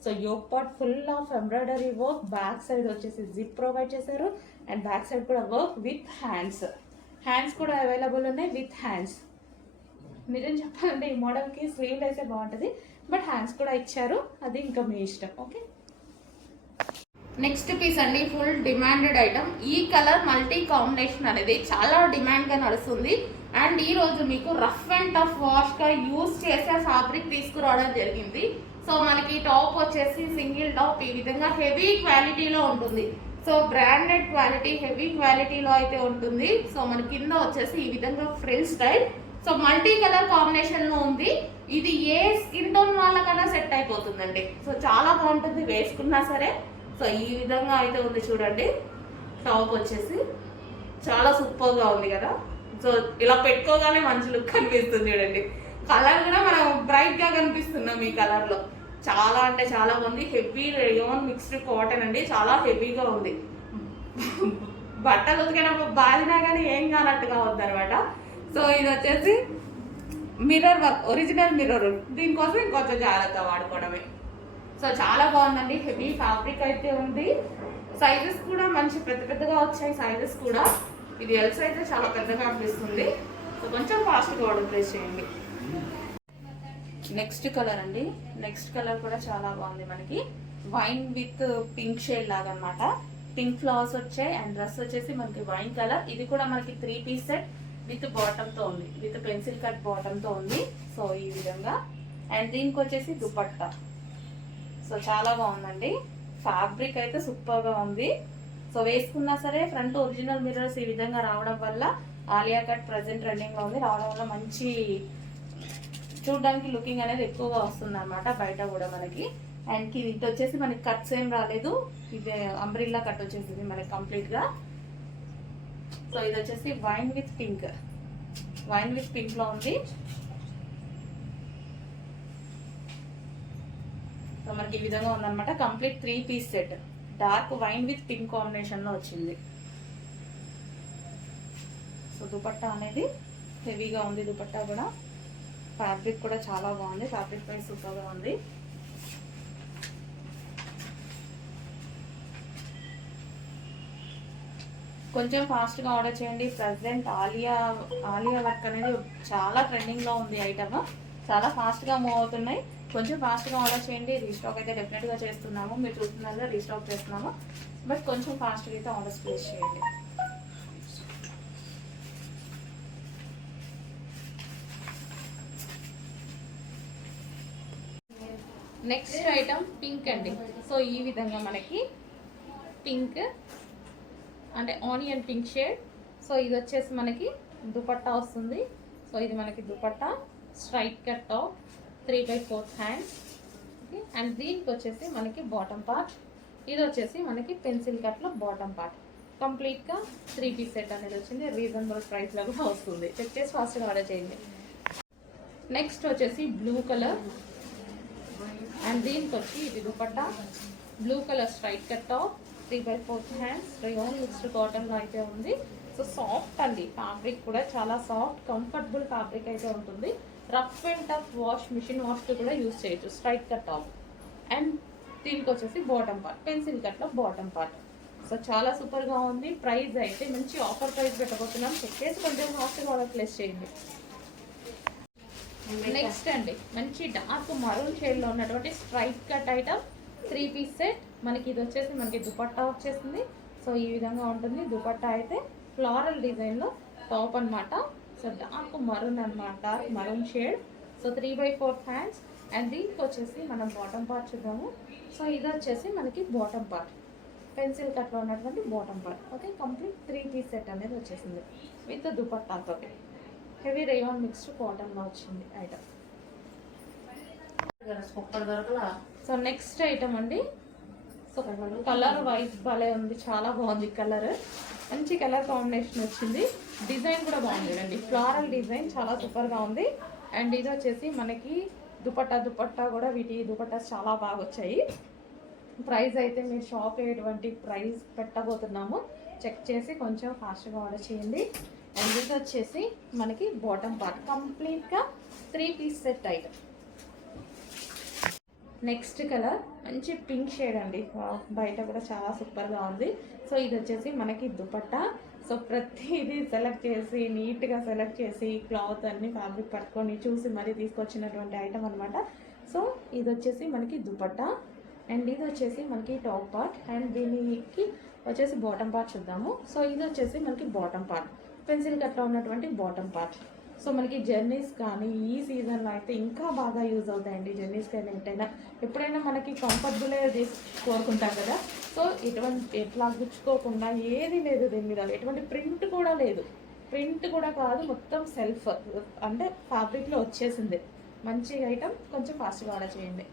So yoke part full of embroidery work, back side వచ్చేసి జిప్ ప్రొవైడ్ చేశారు అండ్ బ్యాక్ సైడ్ కూడా work with hands కూడా available ఉన్నాయి with hands. నిజం చెప్పాలంటే ఈ మోడల్కి slew అయితే బాగుంటుంది, బట్ హ్యాండ్స్ కూడా ఇచ్చారు, అది ఇంకా మీ ఇష్టం. ఓకే, నెక్స్ట్ పీస్ అండి, ఫుల్ డిమాండెడ్ ఐటమ్. ఈ కలర్ మల్టీ కాంబినేషన్ అనేది చాలా డిమాండ్గా నడుస్తుంది. అండ్ ఈ రోజు మీకు రఫ్ అండ్ టఫ్ వాష్గా యూజ్ చేసే ఫ్యాబ్రిక్ తీసుకురావడం జరిగింది. సో మనకి టాప్ వచ్చేసి సింగిల్ టాప్ ఈ విధంగా హెవీ క్వాలిటీలో ఉంటుంది. సో బ్రాండెడ్ క్వాలిటీ, హెవీ క్వాలిటీలో అయితే ఉంటుంది. సో మన కింద వచ్చేసి ఈ విధంగా frill style. So multi colour కాంబినేషన్లో ఉంది. ఇది ఏ స్కిన్ టోన్ వాళ్ళకన్నా సెట్ అయిపోతుందండి. సో చాలా బాగుంటుంది వేసుకున్నా సరే. సో ఈ విధంగా అయితే ఉంది చూడండి, టాప్ వచ్చేసి చాలా సూపర్గా ఉంది కదా. సో ఇలా పెట్టుకోగానే మంచి లుక్ కనిపిస్తుంది చూడండి. కలర్ కూడా మనం బ్రైట్గా కనిపిస్తున్నాం ఈ కలర్లో. చాలా అంటే చాలా బాగుంది. హెవీ రేయాన్ మిక్స్డ్ కాటన్ అండి, చాలా హెవీగా ఉంది. బట్టలు ఉతికినప్పుడు బాధినా కానీ ఏం కానట్టుగా ఉంది అనమాట. సో ఇది వచ్చేసి మిర్రర్ వర్క్, ఒరిజినల్ మిర్రర్. దీనికోసం ఇంకొంచెం జాగ్రత్త వాడుకోవడమే. సో చాలా బాగుందండి, హెవీ ఫ్యాబ్రిక్ అయితే ఉంది. సైజెస్ కూడా మంచి పెద్దగా వచ్చాయి సైజెస్ కూడా. ఇది ఎల్ సైజ్ చాలా పెద్దగా అనిపిస్తుంది. సో కొంచెం ఫాస్ట్గా ఆర్డర్ ప్లేస్ చేయండి. నెక్స్ట్ కలర్ అండి, నెక్స్ట్ కలర్ కూడా చాలా బాగుంది. మనకి వైన్ విత్ పింక్ షేడ్ లాగా అనమాట. పింక్ ఫ్లవర్స్ వచ్చాయి అండ్ డ్రెస్ వచ్చేసి మనకి వైన్ కలర్. ఇది కూడా మనకి 3 పీస్ సెట్ విత్ బాటంతో ఉంది, విత్ పెన్సిల్ కట్ బాటంతో ఉంది. సో ఈ విధంగా. అండ్ దీనికి వచ్చేసి దుపట్టా. సో చాలా బాగుందండి, ఫ్యాబ్రిక్ అయితే సూపర్గా ఉంది. సో వేసుకున్నా సరే ఫ్రంట్ ఒరిజినల్ మిర్రర్స్ ఈ విధంగా రావడం వల్ల, ఆలియా కట్ ప్రజెంట్ ట్రెండింగ్లో ఉంది, రావడం వల్ల మంచి చూడడానికి లుకింగ్ అనేది ఎక్కువగా వస్తుంది అనమాట బయట కూడా మనకి. అండ్ ఇది వచ్చేసి మనకి కట్స్ ఏం రాలేదు, ఇది అంబ్రిల్లా కట్ వచ్చేసింది మనకి కంప్లీట్గా. సో ఇది వచ్చేసి వైన్ విత్ పింక్లో ఉంది. సో మనకి ఈ విధంగా ఉందన్నమాట. Complete 3 piece set, dark wine with pink కాంబినేషన్లో వచ్చింది. సో దుపట్టా అనేది హెవీగా ఉంది, దుపట్టా కూడా. ఫ్యాబ్రిక్ కూడా చాలా బాగుంది, ఫ్యాబ్రిక్ ప్రైస్ సూపర్గా ఉంది. కొంచెం ఫాస్ట్గా ఆర్డర్ చేయండి. ప్రజెంట్ ఆలియా వర్క్ అనేది చాలా ట్రెండింగ్లో ఉంది ఐటమ్. చాలా ఫాస్ట్గా మూవ్ అవుతున్నాయి. కొంచెం ఫాస్ట్గా ఆర్డర్ చేయండి. రీస్టాక్ అయితే డెఫినెట్గా చేస్తున్నాము. మీరు చూస్తున్నారు రీస్టాక్ చేస్తున్నాము, బట్ కొంచెం ఫాస్ట్గా అయితే ఆర్డర్స్ ప్లేస్ చేయండి. నెక్స్ట్ ఐటమ్ పింక్ అండి. సో ఈ విధంగా మనకి పింక్ అంటే ఆనియన్ పింక్ షేడ్. సో ఇది వచ్చేసి మనకి దుపట్టా వస్తుంది. సో ఇది మనకి dupatta straight cut top 3/4 hands. Okay, and దీనికి వచ్చేసి మనకి బాటమ్ పార్ట్. ఇది వచ్చేసి మనకి పెన్సిల్ కట్లో బాటమ్ పార్ట్. కంప్లీట్గా 3 పీస్ సెట్ అనేది వచ్చింది. రీజనబుల్ ప్రైస్లో కూడా వస్తుంది. చెక్ చేసి ఫాస్ట్గా ఆర్డర్ చేయండి. నెక్స్ట్ వచ్చేసి బ్లూ కలర్ అండ్ దీనికి వచ్చి ఇది dupatta blue colour straight cut top 3/4 hands. Rayon mixed కాటన్లో అయితే ఉంది. సో సాఫ్ట్ అండి, ఫ్యాబ్రిక్ కూడా చాలా సాఫ్ట్ కంఫర్టబుల్ ఫ్యాబ్రిక్ అయితే ఉంటుంది. రఫ్ అండ్ టఫ్ మిషన్ వాష్కి కూడా యూజ్ చేయొచ్చు. స్ట్రైట్ కట్ టాప్ అండ్ దీనికి వచ్చేసి బాటమ్ పార్ట్ పెన్సిల్ కట్లో బాటమ్ పార్ట్. సో చాలా సూపర్గా ఉంది. ప్రైస్ అయితే మంచి ఆఫర్ ప్రైస్ పెట్టబోతున్నాం. చెక్ చేసి కొంచెం ఫాస్ట్గా ఆర్డర్ ప్లేస్ చేయండి. నెక్స్ట్ అండి మంచి డార్క్ మరూన్ షేడ్లో ఉన్నటువంటి straight cut item 3 piece set. మనకి ఇది వచ్చేసి మనకి దుపట్టా వచ్చేసింది. సో ఈ విధంగా ఉంటుంది. దుపట్టా అయితే ఫ్లారల్ డిజైన్లో టాప్ అనమాట. సో డార్క్ మరూన్ అనమాట, dark maroon shade. So 3/4 hands and దీనికి వచ్చేసి మనం బాటమ్ పార్ట్ చూద్దాము. సో ఇది వచ్చేసి మనకి బాటమ్ పార్ట్ పెన్సిల్ కట్లో ఉన్నటువంటి bottom part. Okay, complete 3 piece set అనేది వచ్చేసింది విత్ దుపట్టాతో. హెవీ రేయాన్ మిక్స్డ్ కాటన్లో వచ్చింది ఐటమ్. సో నెక్స్ట్ ఐటమ్ అండి. సో కలర్ వైజ్ భలే ఉంది, చాలా బాగుంది కలర్. మంచి కలర్ కాంబినేషన్ వచ్చింది. డిజైన్ కూడా బాగుంది అండి, ఫ్లారల్ డిజైన్ చాలా సూపర్గా ఉంది. అండ్ ఇది వచ్చేసి మనకి దుపట్టా కూడా వీటి దుపట్టాస్ చాలా బాగా వచ్చాయి. ప్రైస్ అయితే మీరు షాప్ అయ్యేటువంటి ప్రైస్ పెట్టబోతున్నాము. చెక్ చేసి కొంచెం ఫాస్ట్గా ఆర్డర్ చేయండి. అండ్ ఇది వచ్చేసి మనకి బాటమ్ పార్ట్ కంప్లీట్గా 3 piece set item. Next colour మంచి పింక్ షేడ్ అండి, బయట కూడా చాలా సూపర్గా ఉంది. సో ఇది వచ్చేసి మనకి దుపట్టా. సో ప్రతిదీ సెలెక్ట్ చేసి నీట్గా సెలెక్ట్ చేసి క్లాత్ అన్ని ఫ్యాబ్రిక్ పట్టుకొని చూసి మరీ తీసుకొచ్చినటువంటి ఐటమ్ అనమాట. సో ఇది వచ్చేసి మనకి దుపట్టా అండ్ ఇది వచ్చేసి మనకి టాప్ పార్ట్ అండ్ దీనికి వచ్చేసి బాటమ్ పార్ట్ చూద్దాము. సో ఇది వచ్చేసి మనకి బాటమ్ పార్ట్ పెన్సిల్ కట్లో ఉన్నటువంటి బాటమ్ పార్ట్. సో మనకి జర్నీస్ కానీ ఈ సీజన్లో అయితే ఇంకా బాగా యూజ్ అవుతాయండి. జర్నీస్కి అయినా ఏంటైనా ఎప్పుడైనా మనకి కంఫర్టబులే కోరుకుంటాం కదా. సో ఎట్లా గుచ్చుకోకుండా ఏది లేదు దీని మీద, ఎటువంటి ప్రింట్ కూడా లేదు. ప్రింట్ కూడా కాదు, మొత్తం సెల్ఫ్ అంటే ఫ్యాబ్రిక్లో వచ్చేసింది. మంచి ఐటమ్, కొంచెం ఫాస్ట్గా ఆర్డర్ చేయండి.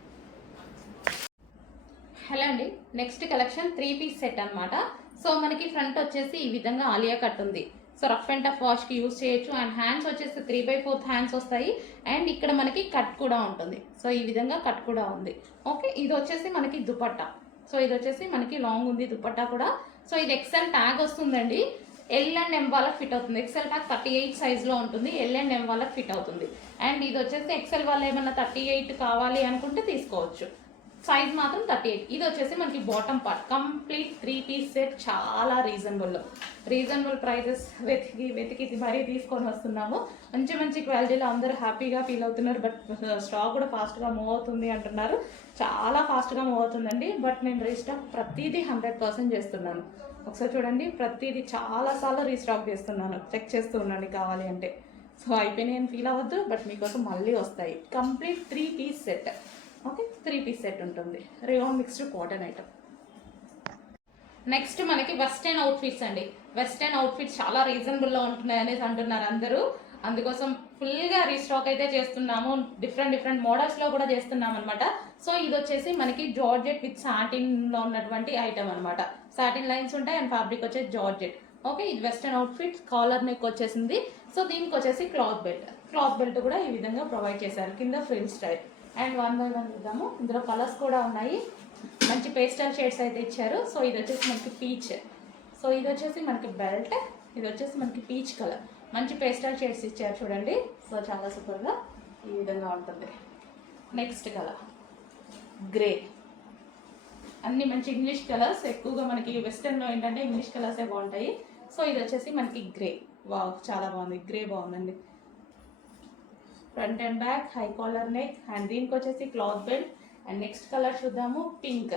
హలో అండి, నెక్స్ట్ కలెక్షన్ 3 పీస్ సెట్ అనమాట. సో మనకి ఫ్రంట్ వచ్చేసి ఈ విధంగా ఆలియా కట్ ఉంది. సో రఫ్ అండ్ టఫ్ వాష్కి యూజ్ చేయొచ్చు. అండ్ హ్యాండ్స్ వచ్చేసి 3/4 హ్యాండ్స్ వస్తాయి. అండ్ ఇక్కడ మనకి కట్ కూడా ఉంటుంది. సో ఈ విధంగా కట్ కూడా ఉంది. ఓకే, ఇది వచ్చేసి మనకి దుపట్టా. సో ఇది వచ్చేసి మనకి లాంగ్ ఉంది దుపట్టా కూడా. సో ఇది ఎక్సెల్ ట్యాగ్ వస్తుందండి. ఎల్ అండ్ ఎం వాళ్ళకి ఫిట్ అవుతుంది. ఎక్సెల్ ట్యాగ్ 38 సైజ్లో ఉంటుంది. ఎల్ అండ్ ఎం వాళ్ళకి ఫిట్ అవుతుంది. అండ్ ఇది వచ్చేసి ఎక్సెల్ వాళ్ళు ఏమన్నా 38 కావాలి అనుకుంటే తీసుకోవచ్చు. సైజ్ మాత్రం 38. ఇది వచ్చేసి మనకి bottom part complete 3 piece set. చాలా రీజనబుల్ ప్రైజెస్ వెతికి మరీ తీసుకొని వస్తున్నాము. మంచి క్వాలిటీలో అందరూ హ్యాపీగా ఫీల్ అవుతున్నారు. బట్ స్టాక్ కూడా ఫాస్ట్గా మూవ్ అవుతుంది అంటున్నారు. చాలా ఫాస్ట్గా మూవ్ అవుతుందండి. బట్ నేను రీస్టాక్ ప్రతిదీ 100% చేస్తున్నాను. ఒకసారి చూడండి, ప్రతిదీ చాలాసార్లు రీస్టాక్ చేస్తున్నాను. చెక్ చేస్తూ ఉండండి కావాలి అంటే. సో అయిపోయినాయి అని ఫీల్ అవ్వద్దు, బట్ మీకోసం మళ్ళీ వస్తాయి. Complete 3 piece set. Okay, 3 piece set ఉంటుంది. Rayon mixed cotton item. Next మనకి వెస్టర్న్ అవుట్ఫిట్స్ అండి. వెస్టర్న్ అవుట్ఫిట్స్ చాలా రీజనబుల్లో ఉంటున్నాయి అనేసి అంటున్నారు అందరూ. అందుకోసం ఫుల్గా రీస్టాక్ అయితే చేస్తున్నాము. డిఫరెంట్ మోడల్స్లో కూడా చేస్తున్నాం అనమాట. సో ఇది వచ్చేసి మనకి జార్జెట్ విత్ సాటిన్లో ఉన్నటువంటి ఐటమ్ అనమాట. సాటిన్ లైన్స్ ఉంటాయి అండ్ ఫ్యాబ్రిక్ వచ్చేసి జార్జెట్. ఓకే, ఇది వెస్టర్న్ అవుట్ఫిట్. కాలర్ నెక్ వచ్చేసింది. సో దీనికి వచ్చేసి క్లాత్ బెల్ట్ కూడా ఈ విధంగా ప్రొవైడ్ చేశారు. కింద ఫ్రిల్ స్టైల్. అండ్ 1 by 1 చూద్దాము. ఇందులో కలర్స్ కూడా ఉన్నాయి. మంచి పేస్టల్ షేడ్స్ అయితే ఇచ్చారు. సో ఇది వచ్చేసి మనకి పీచ్. సో ఇది వచ్చేసి మనకి బెల్ట్. ఇది వచ్చేసి మనకి పీచ్ కలర్. మంచి పేస్టల్ షేడ్స్ ఇచ్చారు చూడండి. సో చాలా సూపర్గా ఈ విధంగా ఉంటుంది. Next colour grey. అన్ని మంచి ఇంగ్లీష్ కలర్స్. ఎక్కువగా మనకి వెస్టర్న్లో ఏంటంటే ఇంగ్లీష్ కలర్సే బాగుంటాయి. సో ఇది వచ్చేసి మనకి గ్రే. వావ్, చాలా బాగుంది, గ్రే బాగుందండి. Front and back, high collar neck, and దీనికి వచ్చేసి cloth belt. And next colour చూద్దాము, pink.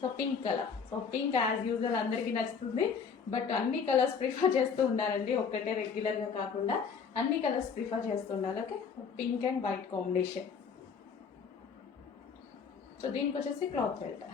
So pink colour. So pink as usual అందరికీ నచ్చుతుంది, బట్ అన్ని కలర్స్ ప్రిఫర్ చేస్తూ ఉండాలండి, ఒక్కటే రెగ్యులర్గా కాకుండా అన్ని కలర్స్ ప్రిఫర్ చేస్తూ ఉండాలి. Okay, pink and white combination. So దీనికి వచ్చేసి క్లాత్ బెల్ట్.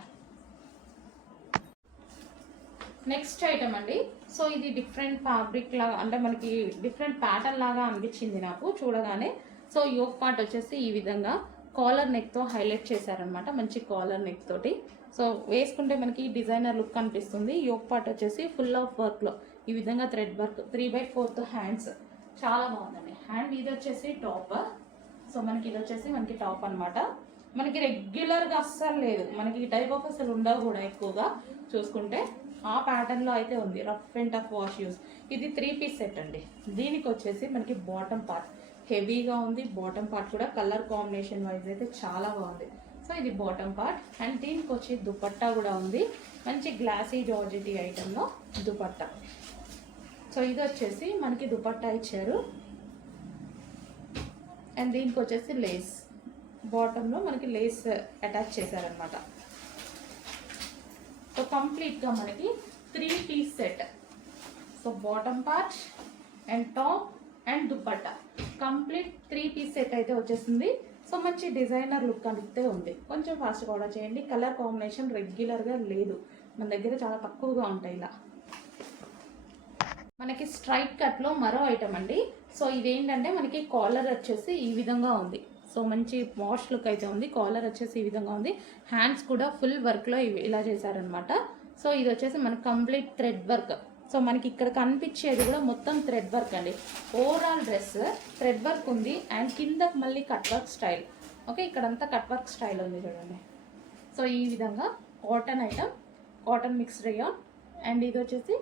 నెక్స్ట్ ఐటమ్ అండి. సో ఇది డిఫరెంట్ ఫ్యాబ్రిక్ లాగా, అంటే మనకి డిఫరెంట్ ప్యాటర్న్ లాగా అనిపించింది నాకు చూడగానే. సో యోక్ పార్ట్ వచ్చేసి ఈ విధంగా కాలర్ నెక్తో హైలైట్ చేశారనమాట, మంచి కాలర్ నెక్ తోటి. సో వేసుకుంటే మనకి డిజైనర్ లుక్ అనిపిస్తుంది. యోక్ పార్ట్ వచ్చేసి ఫుల్ ఆఫ్ వర్క్లో ఈ విధంగా థ్రెడ్ వర్క్, 3/4 హ్యాండ్స్, చాలా బాగుందండి. హ్యాండ్ ఇది వచ్చేసి టాప్. సో మనకి ఇది వచ్చేసి మనకి టాప్ అనమాట. మనకి రెగ్యులర్గా అస్సలు లేదు, మనకి ఈ టైప్ ఆఫ్ అసలు ఉండవు కూడా ఎక్కువగా చూసుకుంటే. ఆ ప్యాటర్న్లో అయితే ఉంది, rough and tough wash use. ఇది 3 పీస్ సెట్ అండి. దీనికి వచ్చేసి మనకి బాటమ్ పార్ట్ హెవీగా ఉంది. బాటమ్ పార్ట్ కూడా కలర్ కాంబినేషన్ వైజ్ అయితే చాలా బాగుంది. సో ఇది బాటమ్ పార్ట్. అండ్ దీనికి వచ్చి దుపట్టా కూడా ఉంది, మంచి గ్లాసీ జార్జెటీ ఐటెంలో దుపట్టా. సో ఇది వచ్చేసి మనకి దుపట్టా ఇచ్చారు. అండ్ దీనికి వచ్చేసి లేస్, బాటంలో మనకి లేస్ అటాచ్ చేశారనమాట. సో కంప్లీట్గా మనకి 3 piece set. So bottom part and top and dupatta complete 3 piece set అయితే వచ్చేసింది. సో మంచి డిజైనర్ లుక్ అయితే ఉంది. కొంచెం ఫాస్ట్గా ఆర్డర్ చేయండి. కలర్ కాంబినేషన్ రెగ్యులర్గా లేదు, మన దగ్గర చాలా తక్కువగా ఉంటాయి. ఇలా మనకి స్ట్రైట్ కట్లో మరో ఐటమ్ అండి. సో ఇదేంటంటే మనకి కాలర్ వచ్చేసి ఈ విధంగా ఉంది. సో మంచి వాష్ లుక్ అయితే ఉంది. కాలర్ వచ్చేసి ఈ విధంగా ఉంది. హ్యాండ్స్ కూడా ఫుల్ వర్క్లో ఇలా చేశారనమాట. సో ఇది వచ్చేసి మనకి కంప్లీట్ థ్రెడ్ వర్క్. సో మనకి ఇక్కడ కనిపించేది కూడా మొత్తం థ్రెడ్ వర్క్ అండి. ఓవరాల్ డ్రెస్ థ్రెడ్ వర్క్ ఉంది. అండ్ కింద మళ్ళీ కట్ వర్క్ స్టైల్. ఓకే, ఇక్కడంతా కట్ వర్క్ స్టైల్ ఉంది చూడండి. సో ఈ విధంగా cotton item, cotton mixed rayon. And ఇది వచ్చేసి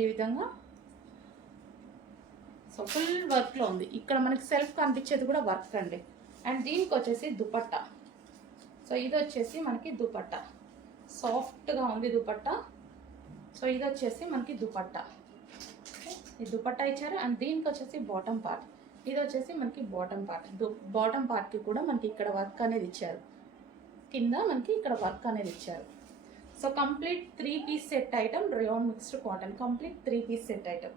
ఈ విధంగా సో ఫుల్ వర్క్లో ఉంది. ఇక్కడ మనకి సెల్ఫ్ కనిపించేది కూడా వర్క్ అండి. అండ్ దీనికి వచ్చేసి దుపట్టా. సో ఇది వచ్చేసి మనకి దుపట్టా, సాఫ్ట్గా ఉంది దుపట్టా. సో ఇది వచ్చేసి మనకి దుపట్టా, ఈ దుపట్టా ఇచ్చారు. అండ్ దీనికి వచ్చేసి బాటమ్ పార్ట్. ఇది వచ్చేసి మనకి బాటమ్ పార్ట్. బాటమ్ పార్ట్కి కూడా మనకి ఇక్కడ వర్క్ అనేది ఇచ్చారు, కింద మనకి ఇక్కడ వర్క్ అనేది ఇచ్చారు. So complete 3 piece set item, rayon mixed cotton, complete 3 piece set item.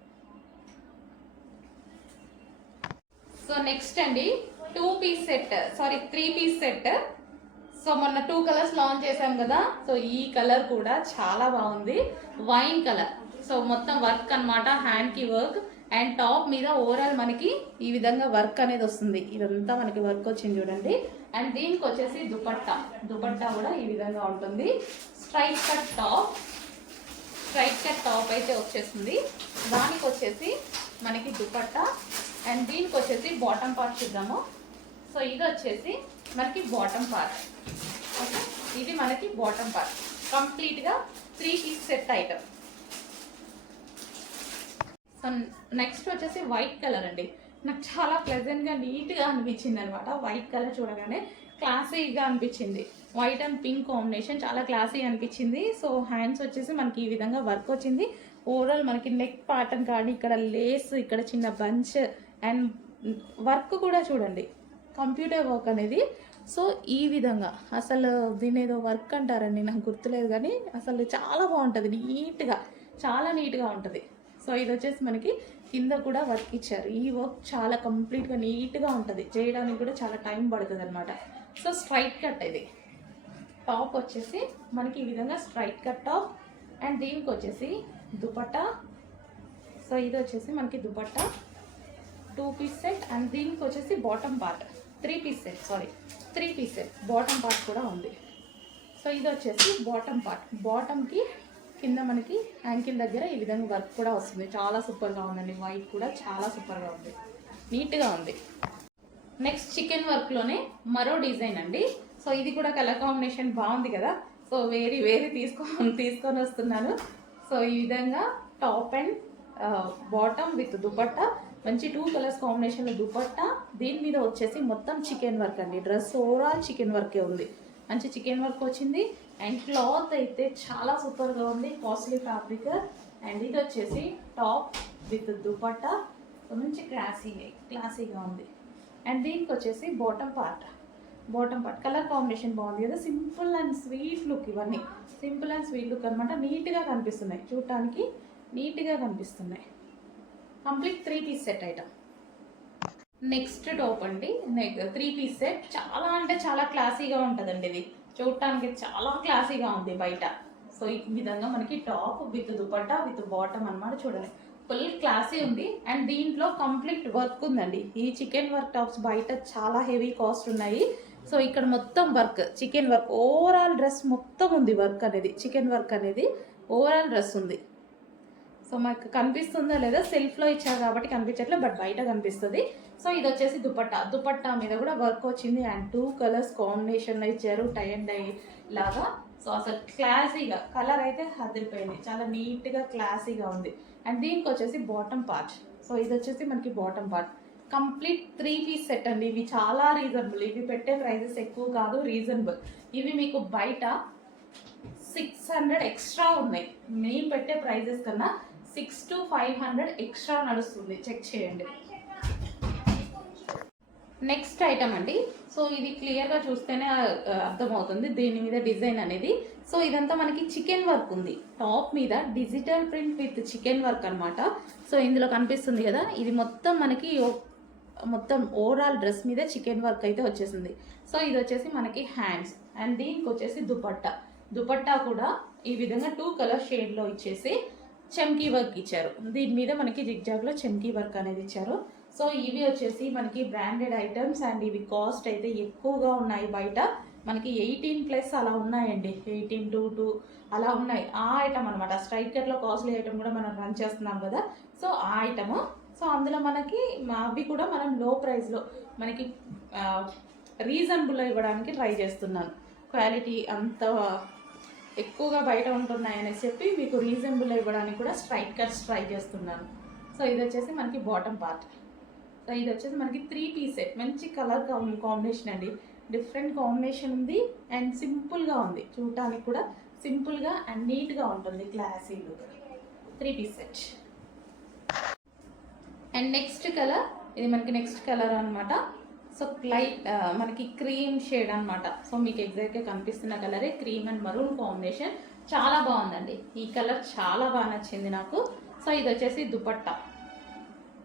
So next అండి 2 piece set, sorry 3 piece set. So మొన్న 2 కలర్స్ లాంచ్ చేసాం కదా. సో ఈ కలర్ కూడా చాలా బాగుంది, వైన్ కలర్. సో మొత్తం వర్క్ అనమాట, హ్యాండ్కి వర్క్. అండ్ టాప్ మీద ఓవరాల్ మనకి ఈ విధంగా వర్క్ అనేది వస్తుంది. ఇదంతా మనకి వర్క్ వచ్చింది చూడండి. అండ్ దీనికి వచ్చేసి దుపట్టా, దుపట్టా కూడా ఈ విధంగా ఉంటుంది. Straight cut top, straight cut top అయితే వచ్చేసింది. దానికి వచ్చేసి మనకి దుపట్టా. అండ్ దీనికి వచ్చేసి బాటమ్ పార్ట్ చూద్దాము. సో ఇది వచ్చేసి మనకి బాటమ్ పార్ట్. ఓకే, ఇది మనకి బాటమ్ పార్ట్, కంప్లీట్గా 3 piece set item. So next వచ్చేసి వైట్ కలర్ అండి. నాకు చాలా ప్లెజెంట్గా నీట్గా అనిపించింది అనమాట. వైట్ కలర్ చూడగానే క్లాసీగా అనిపించింది. వైట్ అండ్ పింక్ కాంబినేషన్ చాలా క్లాసీ అనిపించింది. సో హ్యాండ్స్ వచ్చేసి మనకి ఈ విధంగా వర్క్ వచ్చింది. ఓవరాల్ మనకి నెక్ పార్టన్ కానీ ఇక్కడ లేస్, ఇక్కడ చిన్న బంచ్ అండ్ వర్క్ కూడా చూడండి, కంప్యూటర్ వర్క్ అనేది. సో ఈ విధంగా అసలు దీని ఏదో వర్క్ అంటారండి, నాకు గుర్తులేదు కానీ అసలు చాలా బాగుంటుంది, నీట్గా, చాలా నీట్గా ఉంటుంది. సో ఇది వచ్చేసి మనకి కింద కూడా వర్క్ ఇచ్చారు. ఈ వర్క్ చాలా కంప్లీట్గా నీట్గా ఉంటుంది, చేయడానికి కూడా చాలా టైం పడుతుంది అనమాట. సో స్ట్రైట్ కట్ ఇది టాప్ వచ్చేసి మనకి ఈ విధంగా స్ట్రైట్ కట్ టాప్. అండ్ దీనికి వచ్చేసి దుపట్టా. సో ఇది వచ్చేసి మనకి దుపట్టా 2 పీస్ సెట్. అండ్ దీనికి వచ్చేసి bottom part 3 piece set, sorry 3 piece set, bottom part కూడా ఉంది. సో ఇది వచ్చేసి బాటమ్ పార్ట్. బాటమ్కి కింద మనకి యాంకిల్ దగ్గర ఈ విధంగా వర్క్ కూడా వస్తుంది. చాలా సూపర్గా ఉందండి. వైట్ కూడా చాలా సూపర్గా ఉంది, నీట్గా ఉంది. నెక్స్ట్ చికెన్ వర్క్లోనే మరో డిజైన్ అండి. సో ఇది కూడా కలర్ కాంబినేషన్ బాగుంది కదా. సో వేరే తీసుకొని వస్తున్నాను. సో ఈ విధంగా top and bottom with dupatta, మంచి 2 కలర్స్ కాంబినేషన్లో దుపట్టా. దీని మీద వచ్చేసి మొత్తం చికెన్ వర్క్ అండి. డ్రెస్ ఓవరాల్ చికెన్ వర్కే ఉంది, మంచి చికెన్ వర్క్ వచ్చింది. అండ్ క్లాత్ అయితే చాలా సూపర్గా ఉంది, కాస్ట్లీ ఫ్యాబ్రిక్. అండ్ ఇది వచ్చేసి టాప్ విత్ దుపట్టా, మంచి క్లాసీగా ఉంది. అండ్ దీనికి వచ్చేసి బాటమ్ పార్ట్ కలర్ కాంబినేషన్ బాగుంది కదా, సింపుల్ అండ్ స్వీట్ లుక్. ఇవన్నీ సింపుల్ అండ్ స్వీట్ లుక్ అనమాట. నీట్గా కనిపిస్తున్నాయి, చూడటానికి నీట్గా కనిపిస్తున్నాయి. Complete 3 piece set item. Next top అండి, 3 పీస్ సెట్. చాలా అంటే చాలా క్లాసీగా ఉంటుందండి. ఇది చూడటానికి చాలా క్లాసీగా ఉంది బయట. సో ఈ విధంగా మనకి top with dupatta with bottom అనమాట. చూడండి ఫుల్ క్లాసీ ఉంది. అండ్ దీంట్లో కంప్లీట్ వర్క్ ఉందండి. ఈ చికెన్ వర్క్ టాప్స్ బయట చాలా హెవీ కాస్ట్ ఉన్నాయి. సో ఇక్కడ మొత్తం work, chicken work, overall dress మొత్తం ఉంది. వర్క్ అనేది, చికెన్ వర్క్ అనేది ఓవరాల్ డ్రెస్ ఉంది. సో మనకు కనిపిస్తుందా లేదా, సెల్ఫ్లో ఇచ్చారు కాబట్టి కనిపించట్లేదు, బట్ బయట కనిపిస్తుంది. సో ఇది వచ్చేసి దుపట్టా మీద కూడా వర్క్ వచ్చింది. అండ్ 2 కలర్స్ కాంబినేషన్లో ఇచ్చారు, టై అండ్ డై లాగా. సో అసలు క్లాసీగా కలర్ అయితే అదిరిపోయింది, చాలా నీట్గా క్లాసీగా ఉంది. అండ్ దీనికి వచ్చేసి బాటమ్ పార్ట్. సో ఇది వచ్చేసి మనకి bottom part. Complete 3 piece set అండి. ఇవి చాలా రీజనబుల్, ఇవి పెట్టే ప్రైజెస్ ఎక్కువ కాదు, రీజనబుల్. ఇవి మీకు బయట 600 ఎక్స్ట్రా ఉన్నాయి. మేము పెట్టే ప్రైజెస్ కన్నా 600 to 500 ఎక్స్ట్రా నడుస్తుంది, చెక్ చేయండి. నెక్స్ట్ ఐటమ్ అండి. సో ఇది క్లియర్గా చూస్తేనే అర్థమవుతుంది దీని మీద డిజైన్ అనేది. సో ఇదంతా మనకి చికెన్ వర్క్ ఉంది. టాప్ మీద digital print with chicken work అనమాట. సో ఇందులో కనిపిస్తుంది కదా, ఇది మొత్తం మనకి మొత్తం ఓవరాల్ డ్రెస్ మీద చికెన్ వర్క్ అయితే వచ్చేసింది. సో ఇది వచ్చేసి మనకి హ్యాండ్స్. అండ్ దీనికి వచ్చేసి దుపట్టా కూడా ఈ విధంగా 2 కలర్ షేడ్లో ఇచ్చేసి చమ్కీ వర్క్ ఇచ్చారు. దీని మీద మనకి జిగ్జాగ్లో చమ్కీ వర్క్ అనేది ఇచ్చారు. సో ఇవి వచ్చేసి మనకి బ్రాండెడ్ ఐటమ్స్. అండ్ ఇవి కాస్ట్ అయితే ఎక్కువగా ఉన్నాయి. బయట మనకి 18+ అలా ఉన్నాయండి, 18 అలా ఉన్నాయి. ఆ ఐటమ్ అనమాట. స్ట్రైట్ కట్లో కాస్ట్లీ ఐటమ్ కూడా మనం రన్ చేస్తున్నాం కదా, సో ఆ ఐటమ్. సో అందులో మనకి అవి కూడా మనం లో ప్రైస్లో మనకి రీజనబుల్ ఇవ్వడానికి ట్రై చేస్తున్నాను. క్వాలిటీ అంత ఎక్కువగా బయట ఉంటున్నాయని చెప్పి మీకు రీజనబుల్ ఇవ్వడానికి కూడా స్ట్రైట్ కట్స్ ట్రై చేస్తున్నాను. సో ఇది వచ్చేసి మనకి బాటమ్ పార్ట్. సో ఇది వచ్చేసి మనకి 3 పీస్ సెట్. మంచి కలర్ కాంబినేషన్ అండి, డిఫరెంట్ కాంబినేషన్ ఉంది. అండ్ సింపుల్గా ఉంది, చూడటానికి కూడా సింపుల్గా అండ్ నీట్గా ఉంటుంది, classy look. 3 piece set. And next colour, ఇది మనకి నెక్స్ట్ కలర్ అనమాట. సో లైట్ మనకి క్రీమ్ షేడ్ అనమాట. సో మీకు ఎగ్జాక్ట్గా కనిపిస్తున్న కలరే క్రీమ్ అండ్ మరూన్ కాంబినేషన్. చాలా బాగుందండి, ఈ కలర్ చాలా బాగా నచ్చింది నాకు. సో ఇది వచ్చేసి దుపట్టా.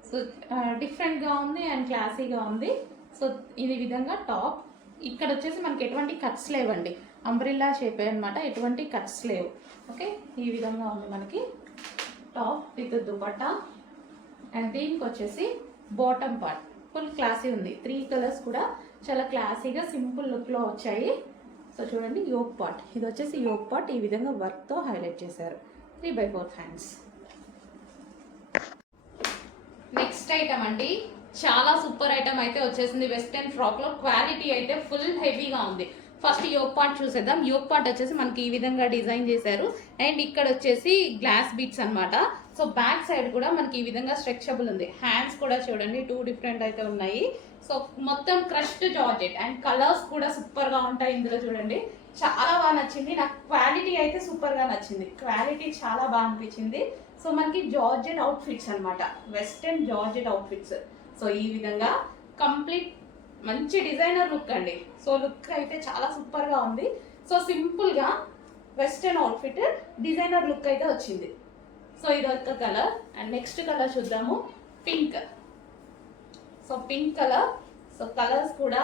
సో డిఫరెంట్గా ఉంది అండ్ క్లాసీగా ఉంది. సో ఇది విధంగా టాప్. ఇక్కడ వచ్చేసి మనకి ఎటువంటి కట్స్ లేవండి, అంబ్రిల్లా షేప్ అనమాట, ఎటువంటి కట్స్ లేవు. ఓకే, ఈ విధంగా ఉంది మనకి టాప్ విత్ దుపట్టా. అండ్ దీనికి వచ్చేసి బాటమ్ పార్ట్ ఫుల్ క్లాసీ ఉంది. 3 కలర్స్ కూడా చాలా క్లాసీగా సింపుల్ లుక్లో వచ్చాయి. సో చూడండి యోక్ పార్ట్, ఇది వచ్చేసి యోక్ పార్ట్ ఈ విధంగా వర్క్తో హైలైట్ చేశారు. 3/4 హ్యాండ్స్. నెక్స్ట్ ఐటమ్ అండి, చాలా సూపర్ ఐటమ్ అయితే వచ్చేసింది. వెస్టర్న్ ఫ్రాక్లో క్వాలిటీ అయితే ఫుల్ హెవీగా ఉంది. ఫస్ట్ యోక్ పార్ట్ చూసేద్దాం. యోక్ పార్ట్ వచ్చేసి మనకి ఈ విధంగా డిజైన్ చేశారు. అండ్ ఇక్కడ వచ్చేసి గ్లాస్ బీట్స్ అనమాట. సో బ్యాక్ సైడ్ కూడా మనకి ఈ విధంగా స్ట్రెచబుల్ ఉంది. హ్యాండ్స్ కూడా చూడండి 2 డిఫరెంట్ అయితే ఉన్నాయి. సో మొత్తం క్రష్డ్ జార్జెట్ అండ్ కలర్స్ కూడా సూపర్గా ఉంటాయి ఇందులో. చూడండి చాలా బాగా నచ్చింది నాకు. క్వాలిటీ అయితే సూపర్గా నచ్చింది, క్వాలిటీ చాలా బాగా అనిపించింది. సో మనకి జార్జెట్ అవుట్ఫిట్స్ అనమాట, వెస్టర్న్ జార్జెట్ అవుట్ఫిట్స్. సో ఈ విధంగా కంప్లీట్ మంచి డిజైనర్ లుక్ అండి. సో లుక్ అయితే చాలా సూపర్గా ఉంది. సో సింపుల్గా వెస్టర్న్ అవుట్ఫిట్ డిజైనర్ లుక్ అయితే వచ్చింది. సో ఇది ఒక కలర్. అండ్ నెక్స్ట్ కలర్ చూద్దాము, pink. So pink colour. So colours కూడా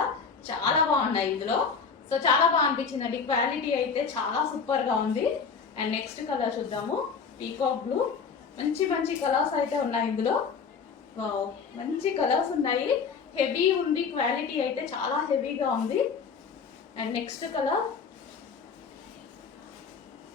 చాలా బాగున్నాయి ఇందులో. సో చాలా బాగా అనిపించింది అండి, క్వాలిటీ అయితే చాలా సూపర్గా ఉంది. అండ్ నెక్స్ట్ కలర్ చూద్దాము, పీకాక్ బ్లూ. మంచి మంచి కలర్స్ అయితే ఉన్నాయి ఇందులో. మంచి కలర్స్ ఉన్నాయి, హెవీ ఉంది, క్వాలిటీ అయితే చాలా హెవీగా ఉంది. అండ్ నెక్స్ట్ కలర్,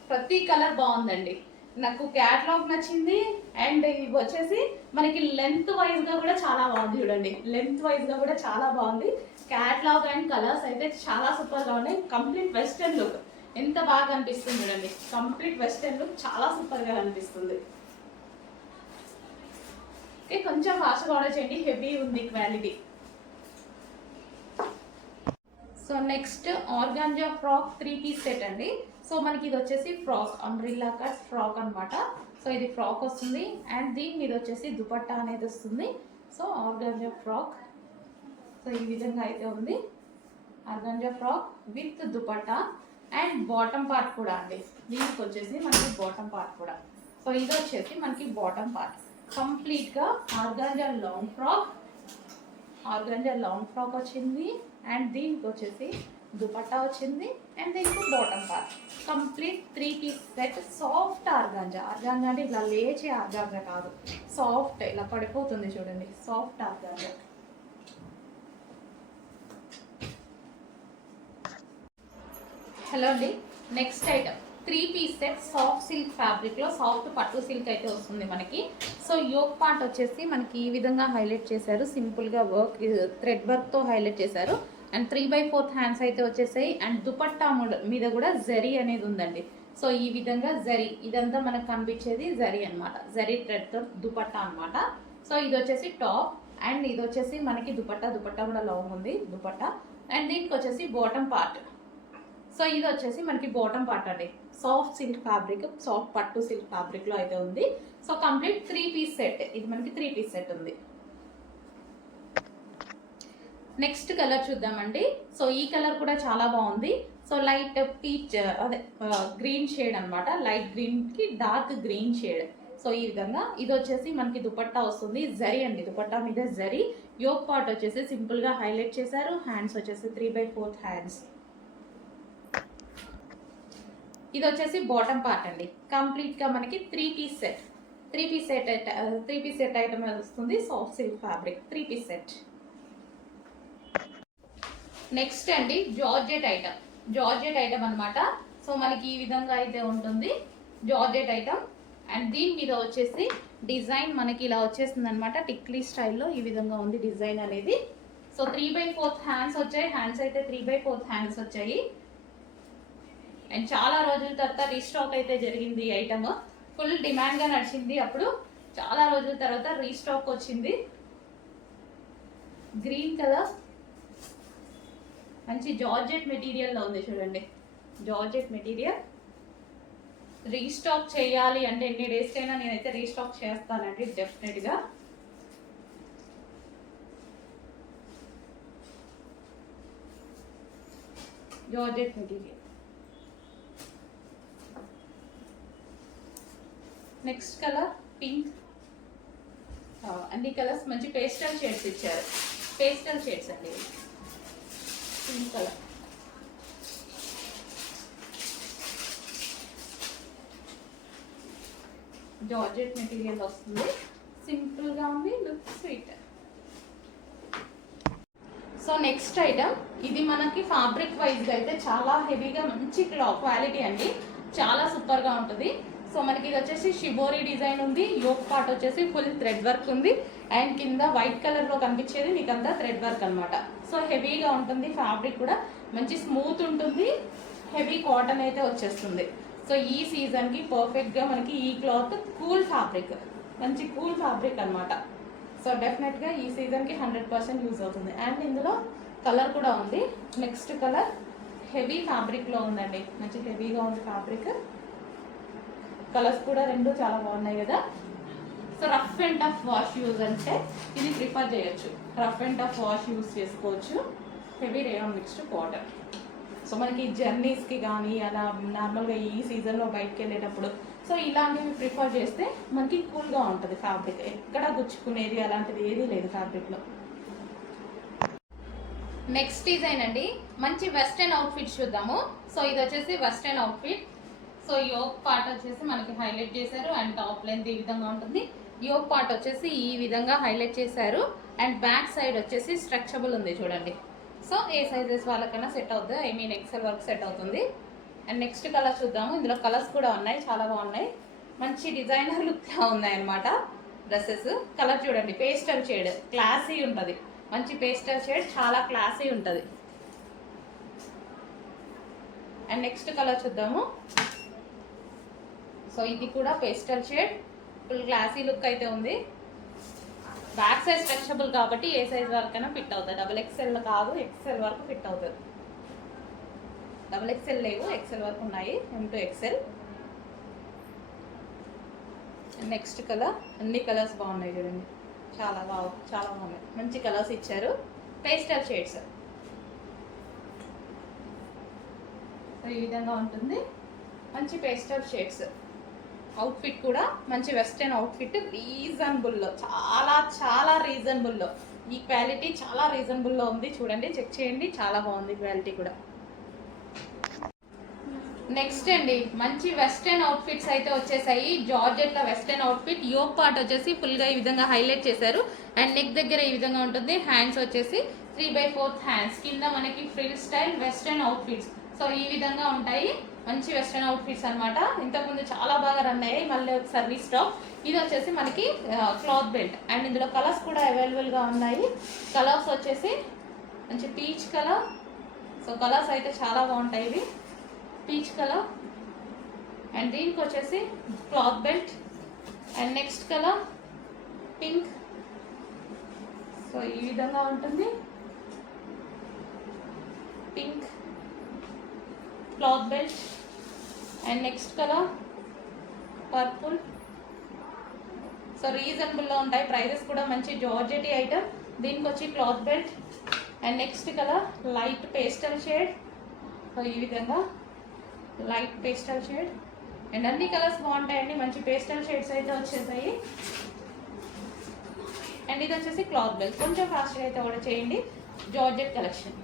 ప్రతి కలర్ బాగుందండి నాకు. క్యాటలాగ్ నచ్చింది. అండ్ ఇవి వచ్చేసి మనకి లెంత్ వైజ్గా కూడా చాలా బాగుంది. చూడండి లెంత్ వైజ్గా కూడా చాలా బాగుంది. క్యాటలాగ్ అండ్ కలర్స్ అయితే చాలా సూపర్గా ఉన్నాయి. కంప్లీట్ వెస్టర్న్ లుక్ ఎంత బాగా అనిపిస్తుంది చూడండి. కంప్లీట్ వెస్టర్న్ లుక్ చాలా సూపర్గా అనిపిస్తుంది. ఓకే, కొంచెం ఫాస్ట్గా ఆర్డర్ చేయండి, హెవీ ఉంది quality. So next organza frock 3 piece set అండి. సో మనకి ఇది వచ్చేసి ఫ్రాక్ అంబ్రిల్లా కట్ ఫ్రాక్ అనమాట. సో ఇది ఫ్రాక్ వస్తుంది అండ్ దీని మీద వచ్చేసి దుపట్టా అనేది వస్తుంది. సో ఆర్గాంజా ఫ్రాక్ సో ఈ విధంగా అయితే ఉంది. Organza frock with dupatta and bottom part కూడా అండి. దీనికి వచ్చేసి మనకి బాటమ్ పార్ట్ కూడా. సో ఇది వచ్చేసి మనకి బాటమ్ పార్ట్ కంప్లీట్గా ఆర్గాంజా లాంగ్ ఫ్రాక్ వచ్చింది అండ్ దీనికి వచ్చేసి దుపట్టా వచ్చింది అండ్ దీనికి bottom part complete 3 piece set. Soft organza అంటే ఇలా లేచే ఆర్గాంజా కాదు, సాఫ్ట్ ఇలా పడిపోతుంది చూడండి, సాఫ్ట్ ఆర్గాంజా. హలో అండి, next item 3 piece set soft silk ఫ్యాబ్రిక్లో సాఫ్ట్ పట్టు సిల్క్ అయితే వస్తుంది మనకి. సో యోక్ పార్ట్ వచ్చేసి మనకి ఈ విధంగా హైలైట్ చేశారు, సింపుల్గా వర్క్ థ్రెడ్ వర్క్తో హైలైట్ చేశారు అండ్ 3/4 హ్యాండ్స్ అయితే వచ్చేసాయి అండ్ దుపట్టా మీద కూడా జరీ అనేది ఉందండి. సో ఈ విధంగా జరీ, ఇదంతా మనకు కనిపించేది జరీ అనమాట, జరీ థ్రెడ్తో దుపట్టా అనమాట. సో ఇది వచ్చేసి టాప్ అండ్ ఇది వచ్చేసి మనకి దుపట్టా కూడా లాంగ్ ఉంది దుపట్టా అండ్ దీనికి వచ్చేసి బాటమ్ పార్ట్. సో ఇది వచ్చేసి మనకి బాటమ్ పార్ట్ అండి, సాఫ్ట్ సిల్క్ ఫ్యాబ్రిక్, సాఫ్ట్ పట్టు సిల్క్ ఫ్యాబ్రిక్లో అయితే ఉంది. సో కంప్లీట్ 3 పీస్ సెట్, ఇది మనకి 3 పీస్ సెట్ ఉంది. నెక్స్ట్ కలర్ చూద్దామండి. సో ఈ కలర్ కూడా చాలా బాగుంది. సో లైట్ పీచ్ అదే గ్రీన్ షేడ్ అనమాట, లైట్ గ్రీన్కి డార్క్ గ్రీన్ షేడ్. సో ఈ విధంగా ఇది వచ్చేసి మనకి దుపట్టా వస్తుంది, జరీ అండి, దుపట్టా మీద జరీ. యోక్ పార్ట్ వచ్చేసి సింపుల్గా హైలైట్ చేశారు, హ్యాండ్స్ వచ్చేసి 3/4 హ్యాండ్స్. ఇది వచ్చేసి బాటమ్ పార్ట్ అండి, కంప్లీట్గా మనకి 3 పీస్ సెట్ ఐటమ్ వస్తుంది, soft silk fabric 3 piece set. Next అండి జార్జెట్ ఐటమ్ అనమాట. సో మనకి ఈ విధంగా అయితే ఉంటుంది జార్జెట్ ఐటమ్ అండ్ దీని మీద వచ్చేసి డిజైన్ మనకి ఇలా వచ్చేస్తుంది అనమాట, టిక్లీ స్టైల్లో ఈ విధంగా ఉంది డిజైన్ అనేది. సో 3/4 హ్యాండ్స్ వచ్చాయి, హ్యాండ్స్ అయితే 3/4 హ్యాండ్స్ వచ్చాయి అండ్ చాలా రోజుల తర్వాత రీస్టాక్ అయితే జరిగింది. ఈ ఐటమ్ ఫుల్ డిమాండ్గా నడిచింది, అప్పుడు చాలా రోజుల తర్వాత రీస్టాక్ వచ్చింది. గ్రీన్ కలర్ మంచి జార్జెట్ మెటీరియల్లో ఉంది చూడండి, జార్జెట్ మెటీరియల్. రీస్టాక్ చేయాలి అంటే ఎన్ని డేస్కైనా నేనైతే రీస్టాక్ చేస్తానండి డెఫినెట్గా. Georgette material. Next colour pink అన్ని కలర్స్ మంచి పేస్టల్ షేడ్స్ ఇచ్చారు, పేస్టల్ షేడ్స్ అండి. పింక్ కలర్, జార్జెట్ మెటీరియల్ వస్తుంది, సింపుల్గా ఉంది, look sweet. So next item ఇది మనకి ఫ్యాబ్రిక్ వైజ్గా అయితే చాలా హెవీగా మంచి క్వాలిటీ అండి, చాలా సూపర్గా ఉంటుంది. సో మనకి ఇది వచ్చేసి షిబోరి డిజైన్ ఉంది, యోక్ పార్ట్ వచ్చేసి ఫుల్ థ్రెడ్ వర్క్ ఉంది అండ్ కింద వైట్ కలర్లో కనిపించేది మీకు అంతా థ్రెడ్ వర్క్ అనమాట. సో హెవీగా ఉంటుంది, ఫ్యాబ్రిక్ కూడా మంచి స్మూత్ ఉంటుంది, హెవీ కాటన్ అయితే వచ్చేస్తుంది. సో ఈ సీజన్కి పర్ఫెక్ట్గా మనకి ఈ క్లాత్ కూల్ ఫ్యాబ్రిక్, మంచి కూల్ ఫ్యాబ్రిక్ అనమాట. సో డెఫినెట్గా ఈ సీజన్కి 100% యూజ్ అవుతుంది అండ్ ఇందులో కలర్ కూడా ఉంది. నెక్స్ట్ కలర్ హెవీ ఫ్యాబ్రిక్లో ఉందండి, మంచి హెవీగా ఉంది ఫ్యాబ్రిక్. కలర్స్ కూడా రెండు చాలా బాగున్నాయి కదా. So rough and tough wash use అంటే ఇది ప్రిఫర్ చేయొచ్చు, rough and tough wash use చేసుకోవచ్చు. Heavy rayon mixed cotton. So మనకి జర్నీస్కి కానీ అలా నార్మల్గా ఈ సీజన్లో బయటకు వెళ్ళేటప్పుడు సో ఇలాంటివి ప్రిఫర్ చేస్తే మనకి కూల్గా ఉంటుంది ఫ్యాబ్రిక్, ఎక్కడ గుచ్చుకునేది అలాంటిది ఏదీ లేదు ఫ్యాబ్రిక్లో. నెక్స్ట్ డిజైన్ అండి, మంచి వెస్టర్న్ అవుట్ఫిట్ చూద్దాము. సో ఇది వచ్చేసి western outfit. So yoke part వచ్చేసి మనకి హైలైట్ చేశారు అండ్ టాప్ లెంత్ ఈ విధంగా ఉంటుంది. యోక్ పార్ట్ వచ్చేసి ఈ విధంగా హైలైట్ చేశారు అండ్ బ్యాక్ సైడ్ వచ్చేసి స్ట్రెచబుల్ ఉంది చూడండి. సో ఏ సైజెస్ వాళ్ళకైనా సెట్ అవుతుంది, ఐ మీన్ ఎక్సెల్ వరకు సెట్ అవుతుంది. అండ్ నెక్స్ట్ కలర్ చూద్దాము, ఇందులో కలర్స్ కూడా ఉన్నాయి, చాలా బాగున్నాయి, మంచి డిజైనర్ లుక్లా ఉన్నాయి అనమాట డ్రెస్సెస్. కలర్ చూడండి, పేస్టల్ షేడ్, క్లాసీ ఉంటుంది, మంచి పేస్టల్ షేడ్, చాలా క్లాసీ ఉంటుంది. అండ్ నెక్స్ట్ కలర్ చూద్దాము. సో ఇది కూడా pastel shade, full classy look అయితే ఉంది. బ్యాక్ సైజ్ స్ట్రెచబుల్ కాబట్టి ఏ సైజ్ వరకైనా ఫిట్ అవుతుంది, XXL కాదు, XL వరకు ఫిట్ అవుతుంది. XXL లేవు, XL వరకు ఉన్నాయి, M2XL. నెక్స్ట్ కలర్, అన్ని కలర్స్ బాగున్నాయి చూడండి, చాలా బాగున్నాయి, మంచి కలర్స్ ఇచ్చారు, పేస్టల్ షేడ్స్. సో ఈ విధంగా ఉంటుంది, మంచి పేస్టల్ షేడ్స్. అవుట్ఫిట్ కూడా మంచి వెస్టర్న్ అవుట్ఫిట్, రీజనబుల్లో, చాలా రీజనబుల్లో. ఈ క్వాలిటీ చాలా రీజనబుల్లో ఉంది, చూడండి, చెక్ చేయండి, చాలా బాగుంది క్వాలిటీ కూడా. నెక్స్ట్ అండి, మంచి వెస్టర్న్ అవుట్ఫిట్స్ అయితే వచ్చేసాయి. జార్జెట్లో వెస్టర్న్ అవుట్ఫిట్, యోక్ పార్ట్ వచ్చేసి ఫుల్గా ఈ విధంగా హైలైట్ చేశారు. అండ్ నెక్ దగ్గర ఈ విధంగా ఉంటుంది. హ్యాండ్స్ వచ్చేసి 3/4 హ్యాండ్స్, కింద మనకి frill style western outfits. So ఈ విధంగా ఉంటాయి, మంచి వెస్టర్న్ అవుట్ఫిట్స్ అనమాట. ఇంతకుముందు చాలా బాగా రన్ అయ్యాయి, మళ్ళీ ఒకసారి రీస్టాక్. ఇది వచ్చేసి మనకి క్లాత్ బెల్ట్, అండ్ ఇందులో కలర్స్ కూడా అవైలబుల్గా ఉన్నాయి. కలర్స్ వచ్చేసి మంచి పీచ్ కలర్. సో కలర్స్ అయితే చాలా బాగుంటాయి, ఇవి పీచ్ కలర్. అండ్ దీనికి వచ్చేసి cloth belt. And next colour pink. So ఈ విధంగా ఉంటుంది, pink cloth belt. And next colour purple. So రీజనబుల్లో ఉంటాయి, ప్రైజెస్ కూడా మంచి జార్జెటీ ఐటమ్. దీనికి వచ్చి cloth belt. And next colour light pastel shade. So ఈ విధంగా లైట్ పేస్టల్ షేడ్. అండ్ అన్ని కలర్స్ బాగుంటాయండి, మంచి పేస్టల్ షేడ్స్ అయితే వచ్చేసాయి. అండ్ ఇది వచ్చేసి క్లాత్ బెల్ట్, కొంచెం ఫాస్ట్గా అయితే ఆర్డర్ చేయండి, జార్జెట్ కలెక్షన్.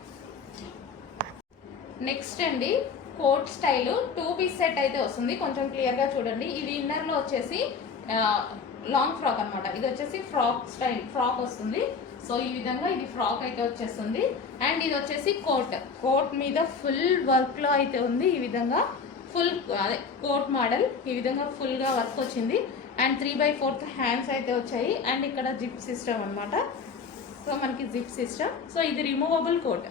నెక్స్ట్ అండి, కోట్ స్టైల్ 2 పీస్ సెట్ అయితే వస్తుంది, కొంచెం క్లియర్గా చూడండి. ఇది ఇన్నర్లో వచ్చేసి లాంగ్ ఫ్రాక్ అనమాట. ఇది వచ్చేసి ఫ్రాక్ స్టైల్, ఫ్రాక్ వస్తుంది. సో ఈ విధంగా ఇది ఫ్రాక్ అయితే వచ్చేస్తుంది. అండ్ ఇది వచ్చేసి కోట్ మీద ఫుల్ వర్క్లో అయితే ఉంది. ఈ విధంగా ఫుల్ అదే కోట్ మోడల్, ఈ విధంగా ఫుల్గా వర్క్ వచ్చింది. అండ్ 3/4 హ్యాండ్స్ అయితే వచ్చాయి. అండ్ ఇక్కడ జిప్ సిస్టమ్ అనమాట. సో మనకి జిప్ సిస్టమ్. సో ఇది రిమూవబుల్ కోట్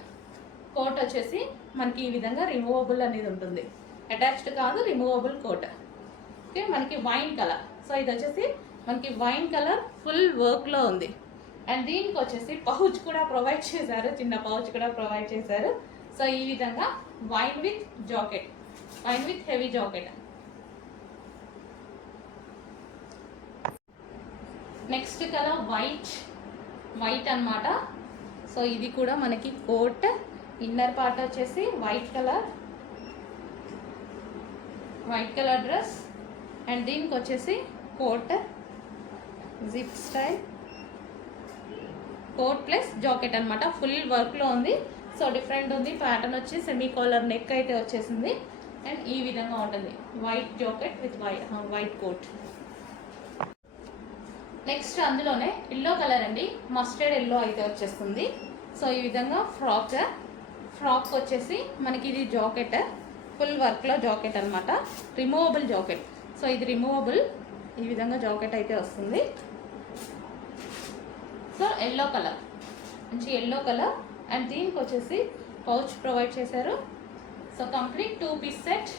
వచ్చేసి మనకి ఈ విధంగా రిమూవబుల్ అనేది ఉంటుంది, అటాచ్డ్ కాదు, రిమూవబుల్ కోట్. ఓకే, మనకి వైన్ కలర్. సో ఇది వచ్చేసి మనకి వైన్ కలర్, ఫుల్ వర్క్లో ఉంది. అండ్ దీనికి వచ్చేసి పౌచ్ కూడా ప్రొవైడ్ చేశారు, చిన్న పౌచ్ కూడా ప్రొవైడ్ చేశారు. సో ఈ విధంగా wine with jacket, wine with heavy jacket. Next colour white అన్నమాట. సో ఇది కూడా మనకి కోట్, ఇన్నర్ పార్ట్ వచ్చేసి వైట్ కలర్ డ్రెస్. అండ్ దీనికి వచ్చేసి coat, zip style coat plus jacket అనమాట, ఫుల్ వర్క్లో ఉంది. సో డిఫరెంట్ ఉంది, ప్యాటర్న్ వచ్చి సెమీ కాలర్ నెక్ అయితే వచ్చేసింది. అండ్ ఈ విధంగా ఉంటుంది, white jacket with white coat. Next అందులోనే ఎల్లో కలర్ అండి, మస్టర్డ్ ఎల్లో అయితే వచ్చేస్తుంది. సో ఈ విధంగా ఫ్రాక్ వచ్చేసి మనకి ఇది జాకెట్, ఫుల్ వర్క్లో జాకెట్ అనమాట, రిమూవబుల్ జాకెట్. సో ఇది రిమూవబుల్, ఈ విధంగా జాకెట్ అయితే వస్తుంది. సో ఎల్లో కలర్, మంచి ఎల్లో కలర్. అండ్ దీనికి వచ్చేసి పౌచ్ ప్రొవైడ్ చేశారు. So complete 2 piece set.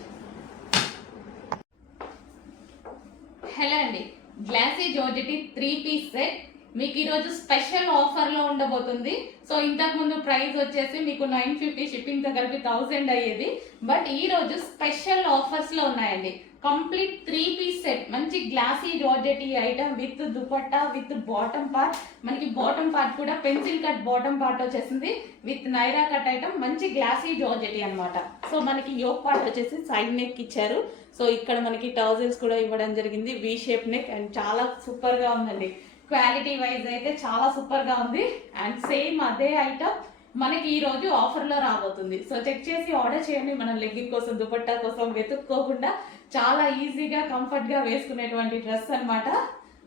Hello అండి, గ్లాసీ జార్జెట్ 3 పీస్ సెట్ మీకు ఈరోజు స్పెషల్ ఆఫర్లో ఉండబోతుంది. సో ఇంతకుముందు ప్రైస్ వచ్చేసి మీకు 950, షిప్పింగ్తో కలిపి 1000 అయ్యేది. బట్ ఈరోజు స్పెషల్ ఆఫర్స్లో ఉన్నాయండి. కంప్లీట్ 3 పీస్ సెట్, మంచి glossy georgette item with dupatta with bottom part. మనకి బాటమ్ పార్ట్ కూడా పెన్సిల్ కట్ బాటమ్ పార్ట్ వచ్చేసింది విత్ నైరా కట్ ఐటమ్, మంచి గ్లాసీ జార్జెట్ అనమాట. సో మనకి యోక్ పార్ట్ వచ్చేసి సైడ్ నెక్ ఇచ్చారు. సో ఇక్కడ మనకి టౌజల్స్ కూడా ఇవ్వడం జరిగింది, వి షేప్ నెక్. అండ్ చాలా సూపర్గా ఉందండి, క్వాలిటీ వైజ్ అయితే చాలా సూపర్గా ఉంది. అండ్ సేమ్ అదే ఐటమ్ మనకి ఈ రోజు ఆఫర్లో రాబోతుంది. సో చెక్ చేసి ఆర్డర్ చేయండి, మనం లెగ్గింగ్ కోసం, దుపట్టా కోసం వెతుక్కోకుండా చాలా ఈజీగా కంఫర్ట్గా వేసుకునేటువంటి డ్రెస్ అనమాట.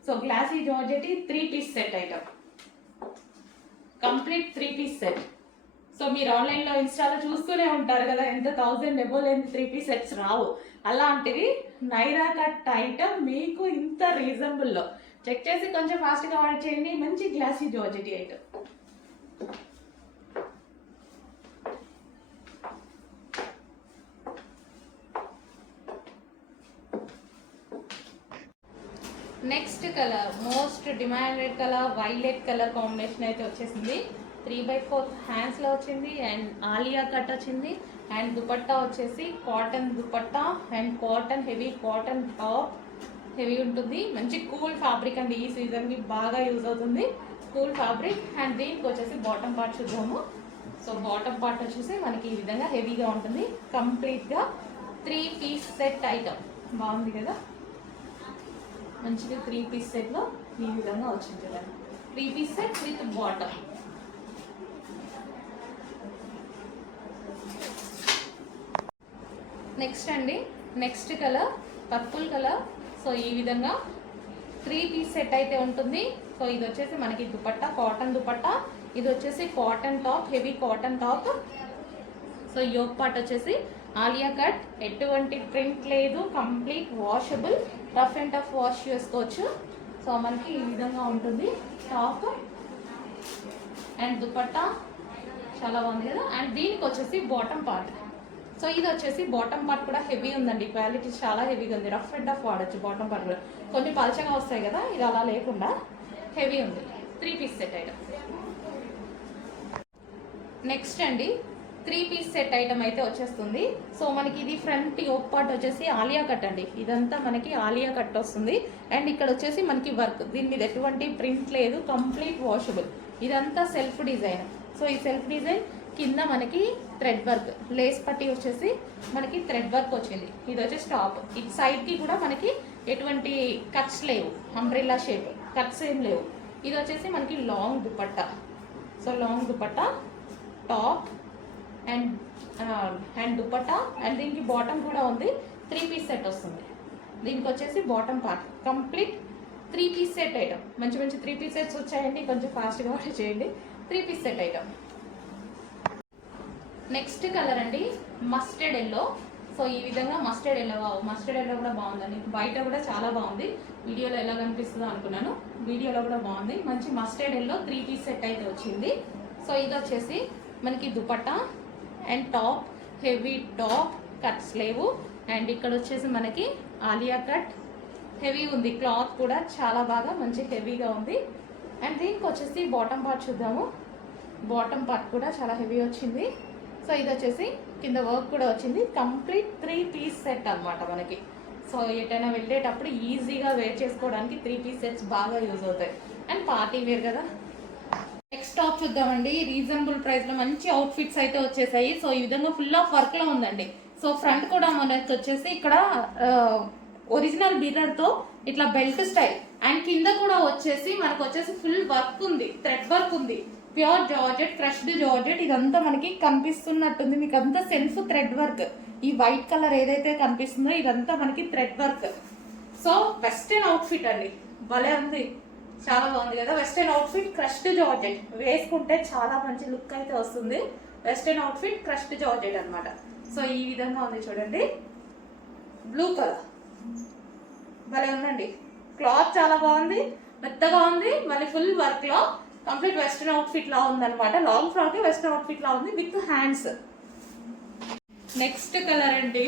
So glossy georgette 3 piece set item, complete 3 piece set. So మీరు ఆన్లైన్లో ఇన్స్టాలో చూస్తూనే ఉంటారు కదా, ఎంత 1000 ఎబో లేని 3 పీస్ సెట్స్ రావు. అలాంటివి నైరా కట్ ఐటమ్ మీకు ఇంత రీజనబుల్లో. చెక్ చేసి కొంచెం ఫాస్ట్గా ఆర్డర్ చేయండి, మంచి glossy georgette item. Next colour, most demanded colour, violet colour combination అయితే వచ్చేసింది. 3/4 హ్యాండ్స్లో వచ్చింది. అండ్ ఆలియా కట్ వచ్చింది. అండ్ దుపట్టా వచ్చేసి cotton dupatta and cotton heavy cotton top heavy ఉంటుంది. మంచి కూల్ ఫ్యాబ్రిక్ అండి, ఈ సీజన్కి బాగా యూజ్ అవుతుంది కూల్ ఫ్యాబ్రిక్. అండ్ దీనికి వచ్చేసి బాటమ్ పార్ట్ చూద్దాము. సో బాటమ్ పార్ట్ వచ్చేసి మనకి ఈ విధంగా హెవీగా ఉంటుంది. కంప్లీట్గా 3 పీస్ సెట్ ఐటమ్ బాగుంది కదా, మంచిగా 3 పీస్ సెట్లో ఈ విధంగా వచ్చింది చూడండి. 3 piece set with bottom. Next అండి, next colour purple colour. So ఈ విధంగా 3 పీస్ సెట్ అయితే ఉంటుంది. సో ఇది వచ్చేసి మనకి దుపట్టా కాటన్ దుపట్టా, ఇది వచ్చేసి cotton top heavy cotton top. So yoke part వచ్చేసి ఆలియా కట్, ఎటువంటి ప్రింట్ లేదు, complete washable, rough and tough wash చేసుకోవచ్చు. సో మనకి ఈ విధంగా ఉంటుంది టాప్ అండ్ దుపట్టా చాలా బాగుంది కదా. అండ్ దీనికి వచ్చేసి బాటమ్ పార్ట్. సో ఇది వచ్చేసి బాటమ్ పార్ట్ కూడా హెవీ ఉందండి, క్వాలిటీ చాలా హెవీగా ఉంది, రఫ్ అండ్ టఫ్ వాడచ్చు బాటమ్ పార్ట్ కూడా. కొన్ని పలచగా వస్తాయి కదా, ఇది అలా లేకుండా హెవీ ఉంది. 3 పీస్ సెట్ ఐటమ్. నెక్స్ట్ అండి 3 పీస్ సెట్ ఐటమ్ అయితే వచ్చేస్తుంది. సో మనకి ఇది ఫ్రంట్ యోక్ పార్ట్ వచ్చేసి ఆలియా కట్ అండి, ఇదంతా మనకి ఆలియా కట్ వస్తుంది. అండ్ ఇక్కడ వచ్చేసి మనకి వర్క్, దీని మీద ఎటువంటి ప్రింట్ లేదు, కంప్లీట్ వాషబుల్. ఇదంతా సెల్ఫ్ డిజైన్. సో ఈ సెల్ఫ్ డిజైన్ కింద మనకి థ్రెడ్ వర్క్, లేస్ పట్టి వచ్చేసి మనకి థ్రెడ్ వర్క్ వచ్చింది. ఇది వచ్చేసి టాప్, ఇటు సైడ్కి కూడా మనకి ఎటువంటి కట్స్ లేవు, అంబ్రెల్లా షేప్ కట్స్ ఏం లేవు. ఇది వచ్చేసి మనకి long dupatta. So long dupatta top and dupatta. And దీనికి బాటమ్ కూడా ఉంది, 3 పీస్ సెట్ వస్తుంది. దీనికి వచ్చేసి bottom part complete 3 piece set item. మంచి మంచి 3 పీస్ సెట్స్ వచ్చాయండి, కొంచెం ఫాస్ట్గా ఆర్డర్ చేయండి. 3 piece set item. Next colour అండి మస్టర్డ్ ఎల్లో. సో ఈ విధంగా మస్టర్డ్ ఎల్లో, మస్టర్డ్ ఎల్లో కూడా బాగుందండి, బయట కూడా చాలా బాగుంది. వీడియోలో ఎలా కనిపిస్తుందో అనుకున్నాను, వీడియోలో కూడా బాగుంది. మంచి మస్టర్డ్ ఎల్లో 3 పీస్ సెట్ అయితే వచ్చింది. సో ఇది వచ్చేసి మనకి dupatta and top heavy top, cuts లేవు. అండ్ ఇక్కడ వచ్చేసి మనకి ఆలియా కట్ హెవీ ఉంది, క్లాత్ కూడా చాలా బాగా మంచి హెవీగా ఉంది. అండ్ దీనికి వచ్చేసి బాటమ్ పార్ట్ చూద్దాము. బాటమ్ పార్ట్ కూడా చాలా హెవీ వచ్చింది. సో ఇది వచ్చేసి కింద వర్క్ కూడా వచ్చింది. కంప్లీట్ 3 పీస్ సెట్ అనమాట మనకి. సో ఎటైనా వెళ్ళేటప్పుడు ఈజీగా వేర్ చేసుకోవడానికి 3 పీస్ సెట్స్ బాగా యూజ్ అవుతాయి. అండ్ పార్టీ వేర్ కదా. నెక్స్ట్ టాప్ చూద్దామండి. రీజనబుల్ ప్రైస్ లో మంచి అవుట్ ఫిట్స్ అయితే వచ్చేసాయి. సో ఈ విధంగా ఫుల్ ఆఫ్ వర్క్ లో ఉందండి. సో ఫ్రంట్ కూడా మనకి వచ్చేసి ఇక్కడ ఒరిజినల్ మిర్రర్ తో ఇట్లా బెల్ట్ స్టైల్, అండ్ కింద కూడా వచ్చేసి మనకు వచ్చేసి ఫుల్ వర్క్ ఉంది, థ్రెడ్ వర్క్ ఉంది, ప్యూర్ జార్జెట్, క్రష్డ్ జార్జెట్. ఇదంతా మనకి కనిపిస్తున్నట్టుంది మీకు, అంతా సెల్ఫ్ థ్రెడ్ వర్క్. ఈ వైట్ కలర్ ఏదైతే కనిపిస్తుందో ఇదంతా మనకి thread work. So western out fit అండి, భలే ఉంది, చాలా బాగుంది కదా. Western out fit crushed georgette, వేసుకుంటే చాలా మంచి లుక్ అయితే వస్తుంది. Western out fit crushed georgette అనమాట. సో ఈ విధంగా ఉంది చూడండి, బ్లూ కలర్ భలే ఉందండి. క్లాత్ చాలా బాగుంది, మెత్తగా ఉంది, మళ్ళీ ఫుల్ వర్క్ లో కంప్లీట్ వెస్టర్న్ అవుట్ ఫిట్ లా ఉంది అనమాట. Long frock western outfit లా ఉంది విత్ హ్యాండ్స్. నెక్స్ట్ కలర్ అండి,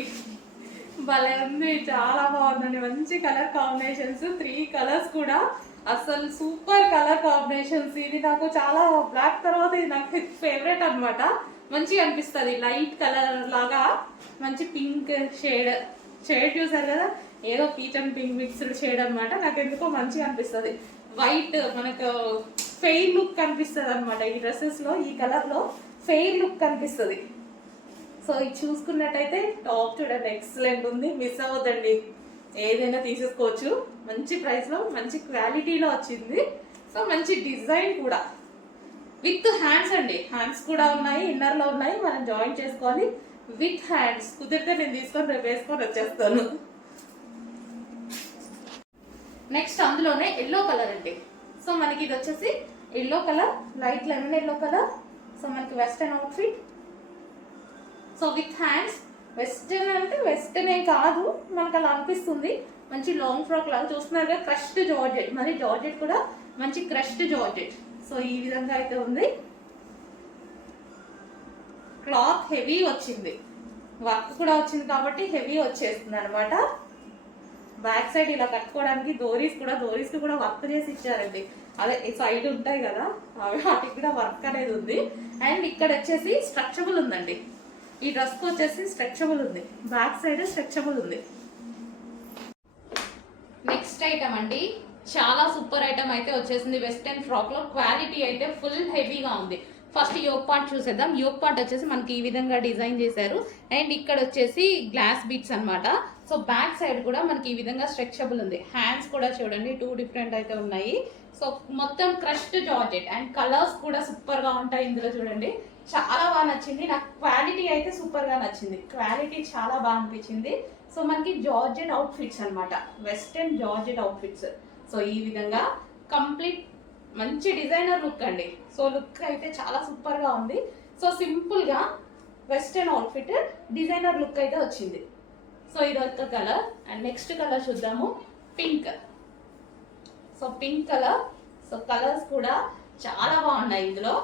భలే ఉంది, చాలా బాగుందండి. మంచి కలర్ కాంబినేషన్స్, 3 కలర్స్ కూడా అసలు సూపర్ కలర్ కాంబినేషన్స్. ఇది నాకు చాలా, బ్లాక్ తర్వాత ఇది నాకు ఫేవరెట్ అనమాట. మంచిగా అనిపిస్తుంది, లైట్ కలర్ లాగా మంచి పింక్ షేడ్ చూసారు కదా, ఏదో peach and pink mixed shade అనమాట. నాకు ఎందుకో మంచిగా అనిపిస్తుంది. వైట్ మనకు ఫెయిర్ లుక్ కనిపిస్తుంది అనమాట ఈ డ్రెస్సెస్ లో. ఈ కలర్ లో ఫెయిర్ లుక్ కనిపిస్తుంది. సో ఇది చూసుకున్నట్టయితే టాప్ చూడండి, ఎక్సలెంట్ ఉంది, మిస్ అవ్వద్దండి, ఏదైనా తీసేసుకోవచ్చు. మంచి ప్రైస్ లో మంచి క్వాలిటీలో వచ్చింది. సో మంచి డిజైన్ కూడా విత్ హ్యాండ్స్ అండి, హ్యాండ్స్ కూడా ఉన్నాయి, ఇన్నర్ లో ఉన్నాయి, మనం జాయిన్ చేసుకోవాలి విత్ హ్యాండ్స్. కుదిరితే నేను తీసుకొని రేపు వేసుకొని వచ్చేస్తాను. నెక్స్ట్ అందులోనే ఎల్లో కలర్ అండి. సో మనకి ఇది వచ్చేసి yellow colour, light lemon yellow colour. So మనకి western outfit, so with hands. Western అంటే వెస్టర్న్ ఏ కాదు, మనకు అలా అనిపిస్తుంది. మంచి లాంగ్ ఫ్రాక్ లాగా చూస్తున్నారు కదా, క్రష్డ్ జార్జెట్, మరి జార్జెట్ కూడా మంచి క్రష్డ్ జార్జెట్. సో ఈ విధంగా అయితే ఉంది. క్లాత్ హెవీ వచ్చింది, వర్క్ కూడా వచ్చింది కాబట్టి హెవీ వచ్చేస్తుంది అనమాట. బ్యాక్ సైడ్ ఇలా కట్టుకోవడానికి డోరీస్ కూడా వర్క్ చేసి ఇచ్చారండి. అదే సైడ్ ఉంటాయి కదా, అవి వాటికి కూడా వర్క్ అనేది ఉంది. అండ్ ఇక్కడ వచ్చేసి స్ట్రక్చరబుల్ ఉందండి. ఈ డ్రెస్కి వచ్చేసి స్ట్రెచబుల్ ఉంది, బ్యాక్ సైడ్ స్ట్రెచబుల్ ఉంది. నెక్స్ట్ ఐటమ్ అండి, చాలా సూపర్ ఐటమ్ అయితే వచ్చేసింది వెస్టర్న్ ఫ్రాక్ లో. క్వాలిటీ అయితే ఫుల్ హెవీగా ఉంది. ఫస్ట్ యోక్ పార్ట్ చూసేద్దాం. యోక్ పార్ట్ వచ్చేసి మనకి ఈ విధంగా డిజైన్ చేశారు అండ్ ఇక్కడ వచ్చేసి గ్లాస్ బీట్స్ అన్నమాట. సో బ్యాక్ సైడ్ కూడా మనకి ఈ విధంగా స్ట్రెచబుల్ ఉంది. హ్యాండ్స్ కూడా చూడండి 2 డిఫరెంట్ అయితే ఉన్నాయి. సో మొత్తం క్రష్డ్ జార్జెట్ అండ్ కలర్స్ కూడా సూపర్ గా ఉంటాయి ఇందులో. చూడండి చాలా బాగా నచ్చింది నాకు. క్వాలిటీ అయితే సూపర్ గా నచ్చింది, క్వాలిటీ చాలా బాగా అనిపించింది. సో మనకి జార్జెట్ అవుట్ ఫిట్స్ అనమాట, western georgette out fits. So ఈ విధంగా కంప్లీట్ మంచి డిజైనర్ లుక్ అండి. సో లుక్ అయితే చాలా సూపర్ గా ఉంది. సో సింపుల్ గా వెస్టర్న్ అవుట్ఫిట్ డిజైనర్ లుక్ అయితే వచ్చింది. సో ఇది ఒక కలర్ అండ్ నెక్స్ట్ కలర్ చూద్దాము, pink. So pink colour. So colours కూడా చాలా బాగున్నాయి ఇందులో.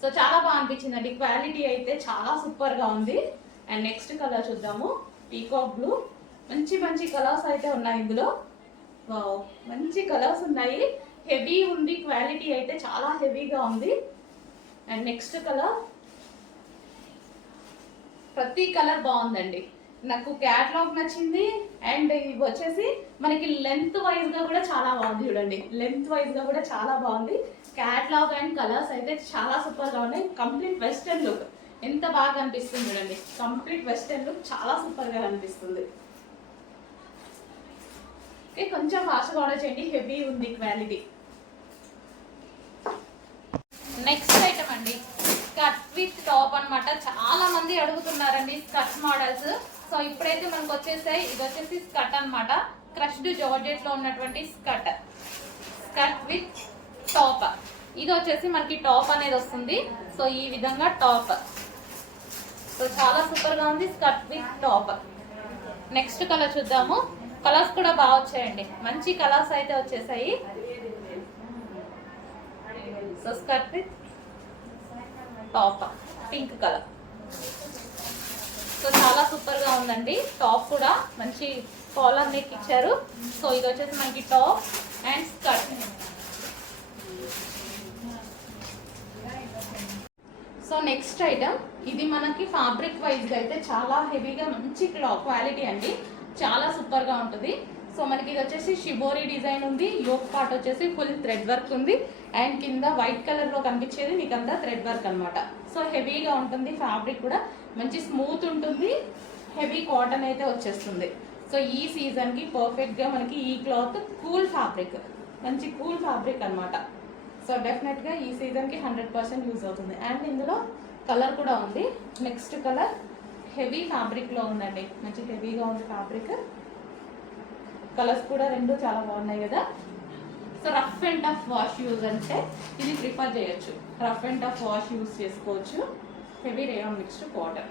సో చాలా బాగా అనిపించింది అండి, క్వాలిటీ అయితే చాలా సూపర్ గా ఉంది. అండ్ నెక్స్ట్ కలర్ చూద్దాము, పీకాక్ బ్లూ. మంచి మంచి కలర్స్ అయితే ఉన్నాయి ఇందులో. వావ్, మంచి కలర్స్ ఉన్నాయి, హెవీ ఉంది, క్వాలిటీ అయితే చాలా హెవీగా ఉంది. అండ్ నెక్స్ట్ కలర్, ప్రతి కలర్ బాగుందండి నాకు. క్యాట్లాగ్ నచ్చింది అండ్ ఇవి వచ్చేసి మనకి లెంత్ వైజ్ గా కూడా చాలా బాగుంది. చూడండి లెంత్ వైజ్ గా కూడా చాలా బాగుంది. క్యాట్లాగ్ అండ్ కలర్స్ అయితే చాలా సూపర్ గా ఉన్నాయి. కంప్లీట్ వెస్టర్న్ లుక్ ఎంత బాగా అనిపిస్తుంది చూడండి. కంప్లీట్ వెస్టర్న్ లుక్ చాలా సూపర్ గా అనిపిస్తుంది. కొంచెం ఫాస్ట్గా ఆర్డర్ చేయండి, హెవీ ఉంది క్వాలిటీ. నెక్స్ట్ ఐటమ్ అండి, స్కర్ట్ విత్ టాప్ అన్నమాట. చాలా మంది అడుగుతున్నారండి స్కర్ట్ మోడల్స్. సో ఇప్పుడైతే మనకు వచ్చేసాయి. ఇది వచ్చేసి స్కర్ట్ అన్నమాట, క్రష్డ్ జార్జెట్ లో ఉన్నటువంటి స్కర్ట్, స్కర్ట్ విత్ టాప్. ఇది వచ్చేసి మనకి టాప్ అనేది వస్తుంది. సో ఈ విధంగా టాప్. సో చాలా సూపర్ గా ఉంది, skirt with top. Next colour చూద్దాము. కలర్స్ కూడా బాగా వచ్చాయండి, మంచి కలర్స్ అయితే వచ్చేసాయి. So skirt with top, pink colour. So చాలా సూపర్ గా ఉందండి. టాప్ కూడా మంచి కాలర్ నెక్ ఇచ్చారు. సో ఇది వచ్చేసి మనకి top and skirt. So next item, ఇది మనకి ఫ్యాబ్రిక్ వైజ్ గా అయితే చాలా హెవీగా మంచి క్వాలిటీ అండి, చాలా సూపర్ గా ఉంటుంది. సో మనకి ఇది వచ్చేసి షిబోరి డిజైన్ ఉంది. యోక్ పార్ట్ వచ్చేసి ఫుల్ థ్రెడ్ వర్క్ ఉంది అండ్ కింద వైట్ కలర్ లో కనిపించేది మీకు అంతా థ్రెడ్ వర్క్ అనమాట. సో హెవీగా ఉంటుంది, ఫ్యాబ్రిక్ కూడా మంచి స్మూత్ ఉంటుంది, హెవీ కాటన్ అయితే వచ్చేస్తుంది. సో ఈ సీజన్ కి పర్ఫెక్ట్ గా మనకి ఈ క్లాత్ కూల్ ఫ్యాబ్రిక్, మంచి కూల్ ఫ్యాబ్రిక్ అనమాట. సో డెఫినెట్ గా ఈ సీజన్ కి 100% యూజ్ అవుతుంది. అండ్ ఇందులో కలర్ కూడా ఉంది. నెక్స్ట్ కలర్ హెవీ ఫ్యాబ్రిక్ లో ఉందండి, మంచి హెవీగా ఉంది ఫ్యాబ్రిక్. కలర్స్ కూడా రెండు చాలా బాగున్నాయి కదా. So rough and tough wash use అంటే ఇది ప్రిఫర్ చేయొచ్చు, rough and tough wash use చేసుకోవచ్చు. Heavy rayon mixed cotton.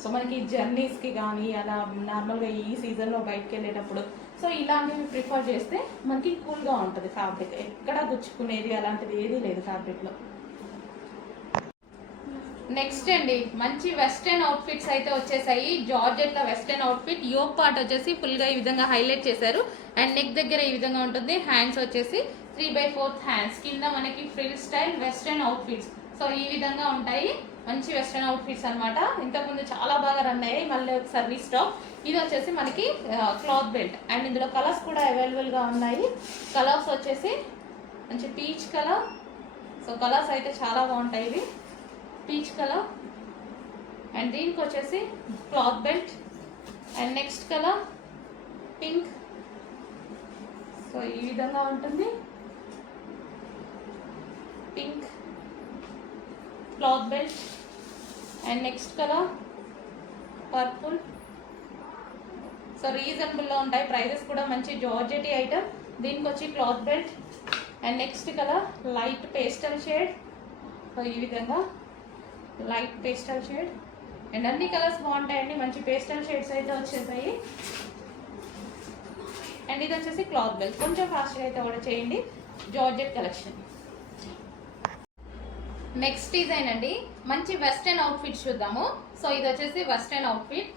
So మనకి జర్నీస్కి కానీ అలా నార్మల్గా ఈ సీజన్లో బయటకు వెళ్ళేటప్పుడు సో ఇలాంటివి ప్రిఫర్ చేస్తే మనకి కూల్గా ఉంటుంది ఫ్యాబ్రిక్, ఎక్కడ గుచ్చుకునేది అలాంటిది ఏదీ లేదు ఫ్యాబ్రిక్లో. నెక్స్ట్ అండి, మంచి వెస్టర్న్ అవుట్ఫిట్స్ అయితే వచ్చేసాయి. జార్జెట్ లో వెస్టర్న్ అవుట్ఫిట్. యోక్ పార్ట్ వచ్చేసి ఫుల్ గా ఈ విధంగా హైలైట్ చేశారు అండ్ నెక్ దగ్గర ఈ విధంగా ఉంటుంది. హ్యాండ్స్ వచ్చేసి 3/4 హ్యాండ్స్. కింద మనకి frill style western outfits. So ఈ విధంగా ఉంటాయి మంచి వెస్టర్న్ అవుట్ఫిట్స్ అనమాట. ఇంతకుముందు చాలా బాగా రన్ అయ్యాయి, మళ్ళీ ఒకసారి రీస్టాక్. ఇది వచ్చేసి మనకి క్లాత్ బెల్ట్ అండ్ ఇందులో కలర్స్ కూడా అవైలబుల్ గా ఉన్నాయి. కలర్స్ వచ్చేసి మంచి పీచ్ కలర్. సో కలర్స్ అయితే చాలా బాగుంటాయి ఇవి, పీచ్ కలర్ అండ్ దీనికి వచ్చేసి cloth belt and next colour pink. So ఈ విధంగా ఉంటుంది, pink cloth belt and next colour purple. So రీజనబుల్లో ఉంటాయి, ప్రైజెస్ కూడా మంచి జార్జెటీ ఐటమ్. దీనికి వచ్చి cloth belt and next colour light pastel shade. So ఈ విధంగా లైట్ పేస్టల్ షేడ్ అండ్ అన్ని కలర్స్ బాగుంటాయండి, మంచి పేస్టల్ షేడ్స్ అయితే వచ్చేసాయి. అండ్ ఇది వచ్చేసి క్లాత్ బెల్ట్. కొంచెం ఫాస్ట్గా అయితే ఆర్డర్ చేయండి, జార్జెట్ కలెక్షన్. నెక్స్ట్ డిజైన్ అండి, మంచి వెస్టర్న్ అవుట్ఫిట్ చూద్దాము. సో ఇది వచ్చేసి western outfit.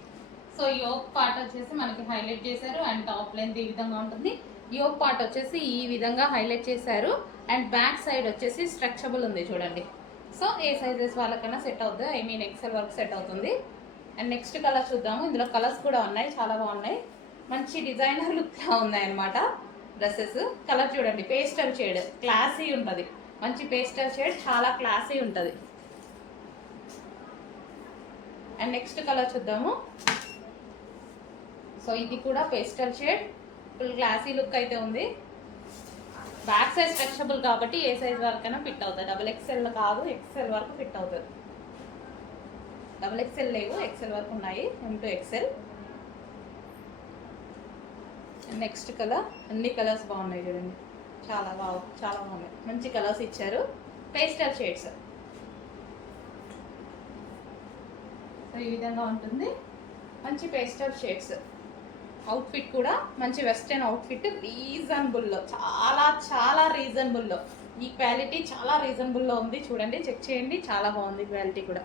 So yoke part వచ్చేసి మనకి హైలైట్ చేశారు అండ్ టాప్ లెంత్ ఈ విధంగా ఉంటుంది. యోక్ పార్ట్ వచ్చేసి ఈ విధంగా హైలైట్ చేశారు అండ్ బ్యాక్ సైడ్ వచ్చేసి స్ట్రెచబుల్ ఉంది చూడండి. సో ఏ సైజెస్ వాళ్ళకన్నా సెట్ అవుతుంది, ఐ మీన్ ఎక్సెల్ వరకు సెట్ అవుతుంది. అండ్ నెక్స్ట్ కలర్ చూద్దాము. ఇందులో కలర్స్ కూడా ఉన్నాయి, చాలా బాగున్నాయి. మంచి డిజైనర్ లుక్లా ఉన్నాయి అనమాట డ్రెస్సెస్. కలర్ చూడండి, పేస్టల్ షేడ్, క్లాసీ ఉంటుంది. మంచి పేస్టల్ షేడ్, చాలా క్లాసీ ఉంటుంది. అండ్ నెక్స్ట్ కలర్ చూద్దాము. సో ఇది కూడా pastel shade, full classy look అయితే ఉంది. బ్యాక్ సైజ్ స్ట్రెచబుల్ కాబట్టి ఏ సైజ్ వరకైనా ఫిట్ అవుతుంది. XXL కాదు, XL వరకు ఫిట్ అవుతుంది. XXL లేవు, XL వరకు ఉన్నాయి, M to XL. Next colour, అన్ని కలర్స్ బాగున్నాయి చూడండి, చాలా బాగున్నాయి. మంచి కలర్స్ ఇచ్చారు, పేస్టల్ షేడ్స్. సో ఈ విధంగా ఉంటుంది, మంచి పేస్టల్ షేడ్స్. అవుట్ఫిట్ కూడా మంచి వెస్టర్న్ అవుట్ఫిట్, రీజనబుల్లో, చాలా రీజనబుల్లో. ఈ క్వాలిటీ చాలా రీజనబుల్లో ఉంది. చూడండి, చెక్ చేయండి, చాలా బాగుంది క్వాలిటీ కూడా.